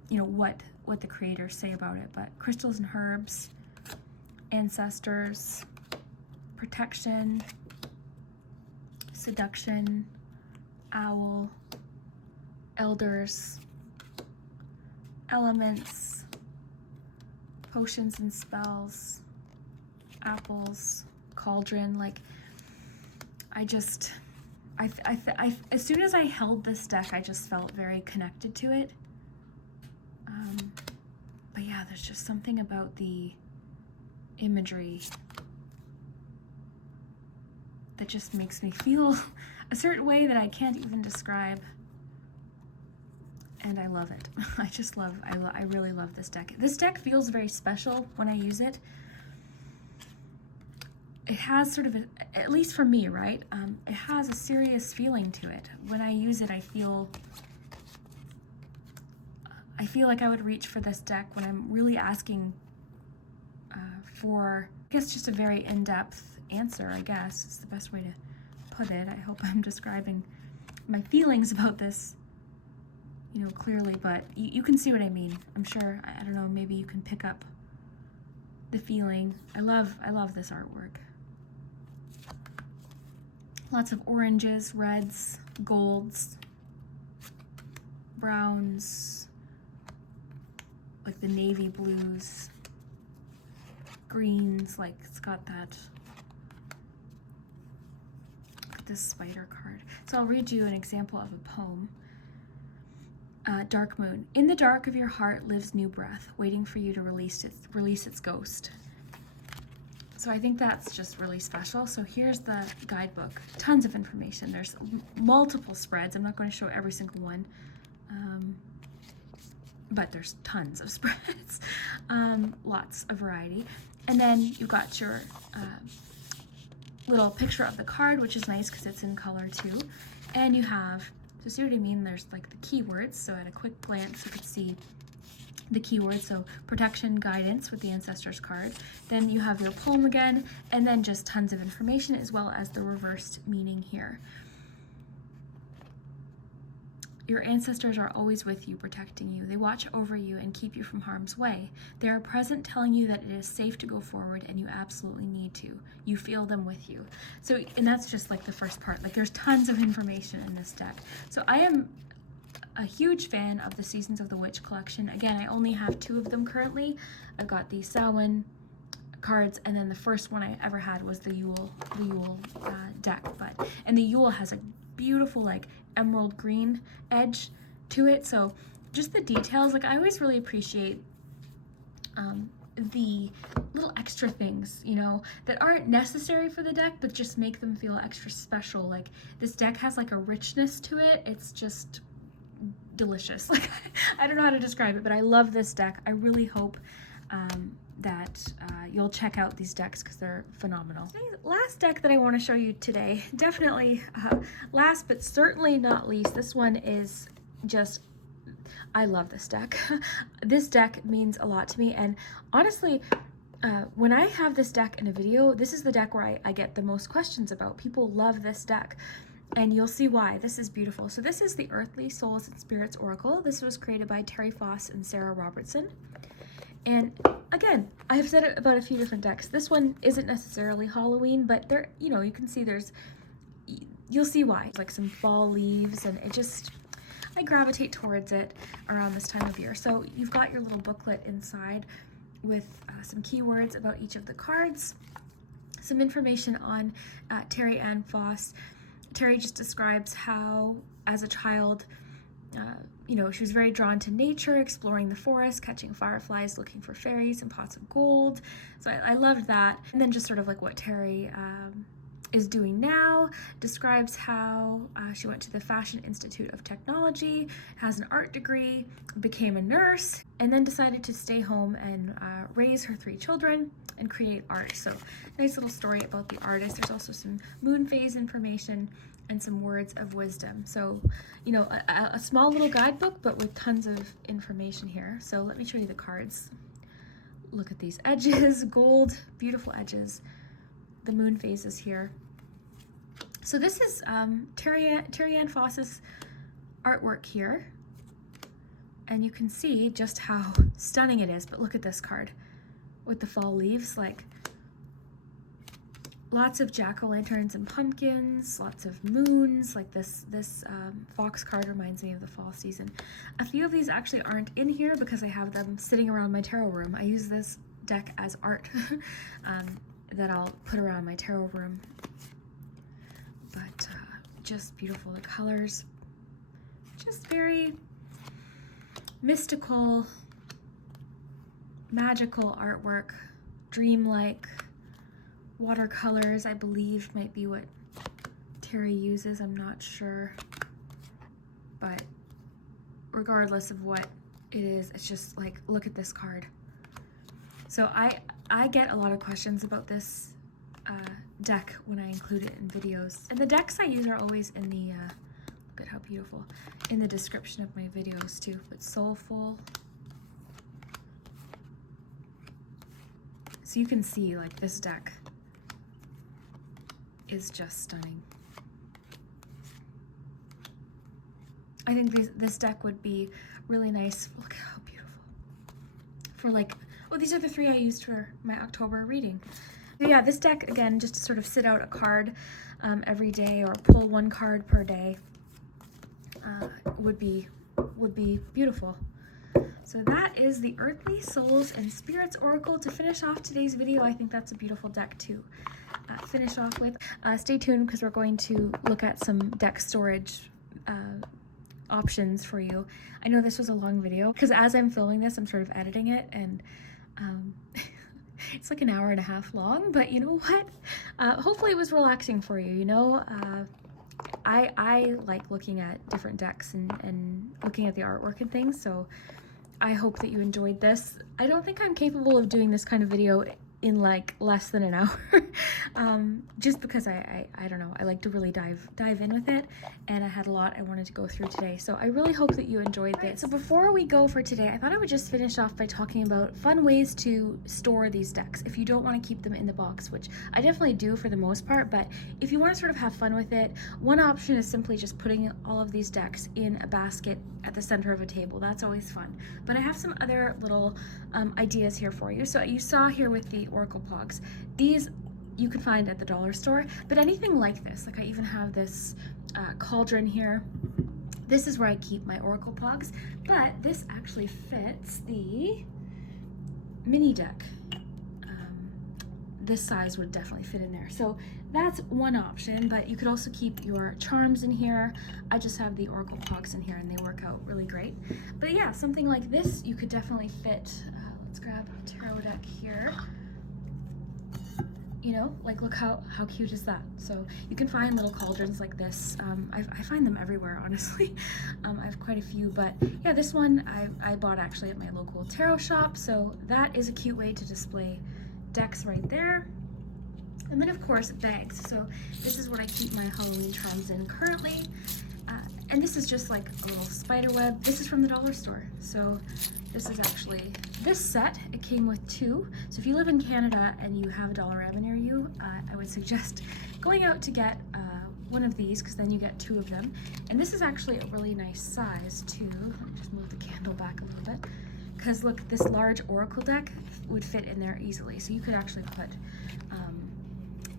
you know, what the creators say about it. But crystals and herbs, ancestors, protection, seduction, owl, elders, elements, potions and spells, apples, cauldron. Like, as soon as I held this deck, I just felt very connected to it. But yeah, there's just something about the imagery that just makes me feel a certain way that I can't even describe. And I love it. I really love this deck. This deck feels very special when I use it. It has sort of, at least for me, right? It has a serious feeling to it. When I use it, I feel like I would reach for this deck when I'm really asking for, I guess, just a very in-depth answer, I guess, is the best way to put it. I hope I'm describing my feelings about this, you know, clearly, but you can see what I mean. I'm sure, I don't know, maybe you can pick up the feeling. I love this artwork. Lots of oranges, reds, golds, browns, like the navy blues, greens, like it's got that. Look at this spider card. So I'll read you an example of a poem. Dark Moon. In the dark of your heart lives new breath, waiting for you to release its ghost. So I think that's just really special. So here's the guidebook. Tons of information. There's multiple spreads. I'm not going to show every single one, but there's tons of spreads. Lots of variety. And then you've got your little picture of the card, which is nice because it's in color too. And you have, so see what I mean? There's like the keywords. So at a quick glance, you could see the keywords, so protection, guidance with the ancestors card. Then you have your poem again, and then just tons of information as well as the reversed meaning here. Your ancestors are always with you, protecting you. They watch over you and keep you from harm's way. They are present, telling you that it is safe to go forward and you absolutely need to. You feel them with you. So, and that's just like the first part. Like, there's tons of information in this deck. So I am a huge fan of the Seasons of the Witch collection. Again, I only have 2 of them currently. I've got the Samhain cards, and then the first one I ever had was the Yule deck. And the Yule has a beautiful like emerald green edge to it. So just the details, like I always really appreciate the little extra things, you know, that aren't necessary for the deck, but just make them feel extra special. Like this deck has like a richness to it. It's just delicious. Like I don't know how to describe it, but I love this deck. I really hope that you'll check out these decks because they're phenomenal. Last deck that I want to show you today, definitely last but certainly not least, this one is just, I love this deck. This deck means a lot to me, and honestly, when I have this deck in a video, this is the deck where I get the most questions about. People love this deck. And you'll see why. This is beautiful. So this is the Earthly Souls and Spirits Oracle. This was created by Terry Foss and Sarah Robertson. And again, I've said it about a few different decks. This one isn't necessarily Halloween, but there, you know, you can see you'll see why. It's like some fall leaves, and it just, I gravitate towards it around this time of year. So you've got your little booklet inside with some keywords about each of the cards, some information on Terry Ann Foss. Terry just describes how, as a child, you know, she was very drawn to nature, exploring the forest, catching fireflies, looking for fairies and pots of gold. So I loved that. And then just sort of like what Terry is doing now, describes how she went to the Fashion Institute of Technology, has an art degree, became a nurse, and then decided to stay home and raise her 3 children and create art. So nice little story about the artist. There's also some moon phase information and some words of wisdom. So, you know, a small little guidebook, but with tons of information here. So let me show you the cards. Look at these edges, gold, beautiful edges. The moon phases here. So this is Terry Ann Foss's artwork here. And you can see just how stunning it is. But look at this card with the fall leaves, like lots of jack-o'-lanterns and pumpkins, lots of moons, like this fox card reminds me of the fall season. A few of these actually aren't in here because I have them sitting around my tarot room. I use this deck as art that I'll put around my tarot room. But just beautiful, the colors, just very mystical, magical artwork, dreamlike. Watercolors, I believe, might be what Terry uses. I'm not sure. But regardless of what it is, it's just like, look at this card. So I get a lot of questions about this deck when I include it in videos. And the decks I use are always in the, look at how beautiful, in the description of my videos too. But soulful. So you can see, like, this deck is just stunning. I think this deck would be really nice. Look how beautiful. For like, oh, these are the 3 I used for my October reading. So yeah, this deck, again, just to sort of sit out a card every day or pull 1 card per day would be beautiful. So that is the Earthly Souls and Spirits Oracle. To finish off today's video, I think that's a beautiful deck to finish off with. Stay tuned because we're going to look at some deck storage options for you. I know this was a long video because as I'm filming this, I'm sort of editing it, and it's like an hour and a half long, but you know what? Hopefully it was relaxing for you, you know? I like looking at different decks and looking at the artwork and things, so I hope that you enjoyed this. I don't think I'm capable of doing this kind of video in like less than an hour, just because I don't know, I like to really dive in with it, and I had a lot I wanted to go through today, so I really hope that you enjoyed this. Right, so before we go for today, I thought I would just finish off by talking about fun ways to store these decks if you don't want to keep them in the box, which I definitely do for the most part, but if you want to sort of have fun with it, one option is simply just putting all of these decks in a basket at the center of a table. That's always fun. But I have some other little ideas here for you. So you saw here with the Oracle Poggz, these you can find at the dollar store, but anything like this, like I even have this cauldron here. This is where I keep my Oracle Poggz, but this actually fits the mini deck. This size would definitely fit in there. So that's one option, but you could also keep your charms in here. I just have the Oracle Poggz in here and they work out really great. But yeah, something like this, you could definitely fit. Let's grab a tarot deck here. You know, like look how cute is that? So you can find little cauldrons like this. I find them everywhere, honestly. I have quite a few, but yeah, this one I bought actually at my local tarot shop. So that is a cute way to display decks right there. And then of course bags. So this is what I keep my Halloween charms in currently. And this is just like a little spider web. This is from the dollar store. So this is actually this set. It came with 2. So if you live in Canada and you have a Dollarama near you, I would suggest going out to get one of these, because then you get 2 of them. And this is actually a really nice size too. Let me just move the candle back a little bit. Because look, this large oracle deck would fit in there easily. So you could actually put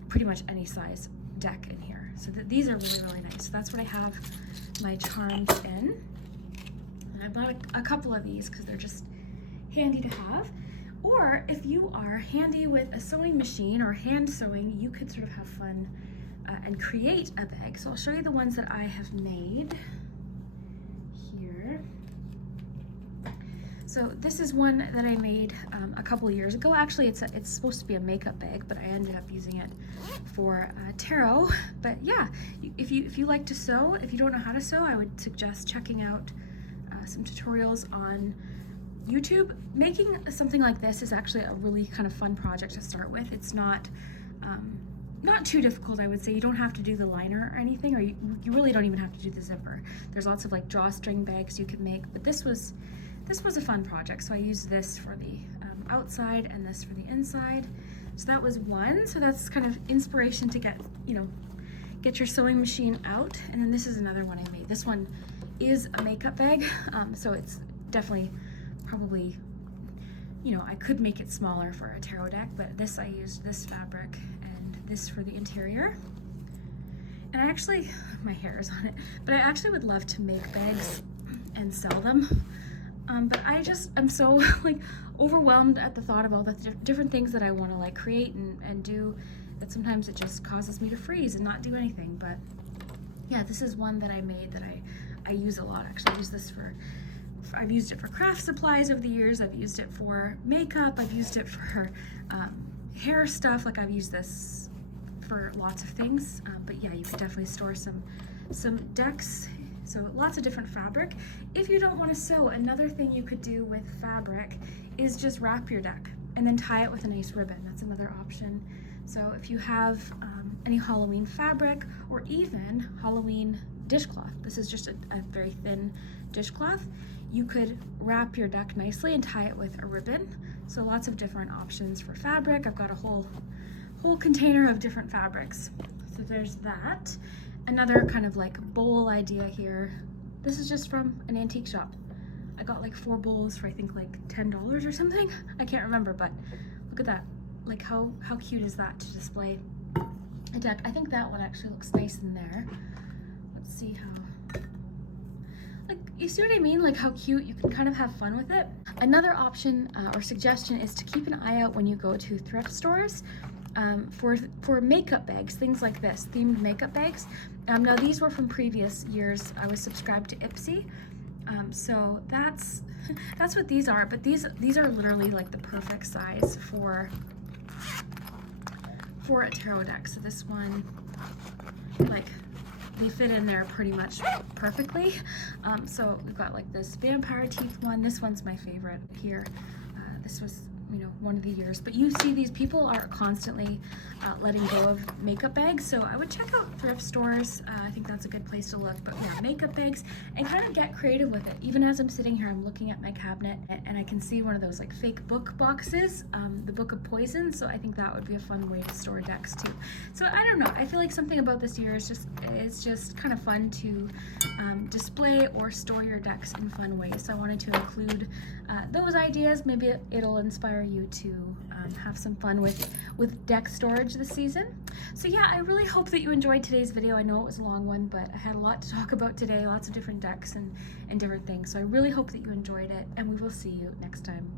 pretty much any size deck in here. So these are really, really nice. So that's what I have my charms in. And I bought a couple of these because they're just handy to have. Or if you are handy with a sewing machine or hand sewing, you could sort of have fun and create a bag. So I'll show you the ones that I have made here. So this is one that I made a couple of years ago. Actually, it's supposed to be a makeup bag, but I ended up using it for tarot. But yeah, if you like to sew, if you don't know how to sew, I would suggest checking out some tutorials on YouTube. Making something like this is actually a really kind of fun project to start with. It's not too difficult, I would say. You don't have to do the liner or anything, or you really don't even have to do the zipper. There's lots of like drawstring bags you could make, but this was a fun project. So I used this for the outside and this for the inside. So that was one. So that's kind of inspiration to get your sewing machine out. And then this is another one I made. This one is a makeup bag, so it's definitely probably, I could make it smaller for a tarot deck, but this, I used this fabric and this for the interior. And I actually, my hair is on it, but I actually would love to make bags and sell them. But I'm so like overwhelmed at the thought of all the different things that I want to like create and do, that sometimes it just causes me to freeze and not do anything. But yeah, this is one that I made that I use a lot. Actually, I use this I've used it for craft supplies over the years. I've used it for makeup. I've used it for hair stuff. Like I've used this for lots of things. But yeah, you could definitely store some decks. So lots of different fabric. If you don't want to sew, another thing you could do with fabric is just wrap your deck and then tie it with a nice ribbon. That's another option. So if you have any Halloween fabric or even Halloween dishcloth, this is just a very thin dishcloth, you could wrap your deck nicely and tie it with a ribbon. So lots of different options for fabric. I've got a whole container of different fabrics. So there's that. Another kind of like bowl idea here. This is just from an antique shop. I got like 4 bowls for I think like $10 or something. I can't remember, but look at that. Like how cute is that to display a deck? I think that one actually looks nice in there. Let's see how, like, you see what I mean? Like how cute, you can kind of have fun with it. Another option or suggestion is to keep an eye out when you go to thrift stores for makeup bags, things like this, themed makeup bags. Now these were from previous years. I was subscribed to Ipsy, so that's what these are. But these are literally like the perfect size for a tarot deck. So this one, like, they fit in there pretty much perfectly. So we've got like this vampire teeth one. This one's my favorite here. This was one of the years, but you see these people are constantly letting go of makeup bags, so I would check out thrift stores. I think that's a good place to look. But yeah, makeup bags, and kind of get creative with it. Even as I'm sitting here, I'm looking at my cabinet and I can see one of those like fake book boxes, the Book of Poison, so I think that would be a fun way to store decks too. So I don't know, I feel like something about this year is just kind of fun to display or store your decks in fun ways. So I wanted to include those ideas. Maybe it'll inspire you to have some fun with deck storage this season. So yeah, I really hope that you enjoyed today's video. I know it was a long one, but I had a lot to talk about today, lots of different decks and different things. So I really hope that you enjoyed it, and we will see you next time.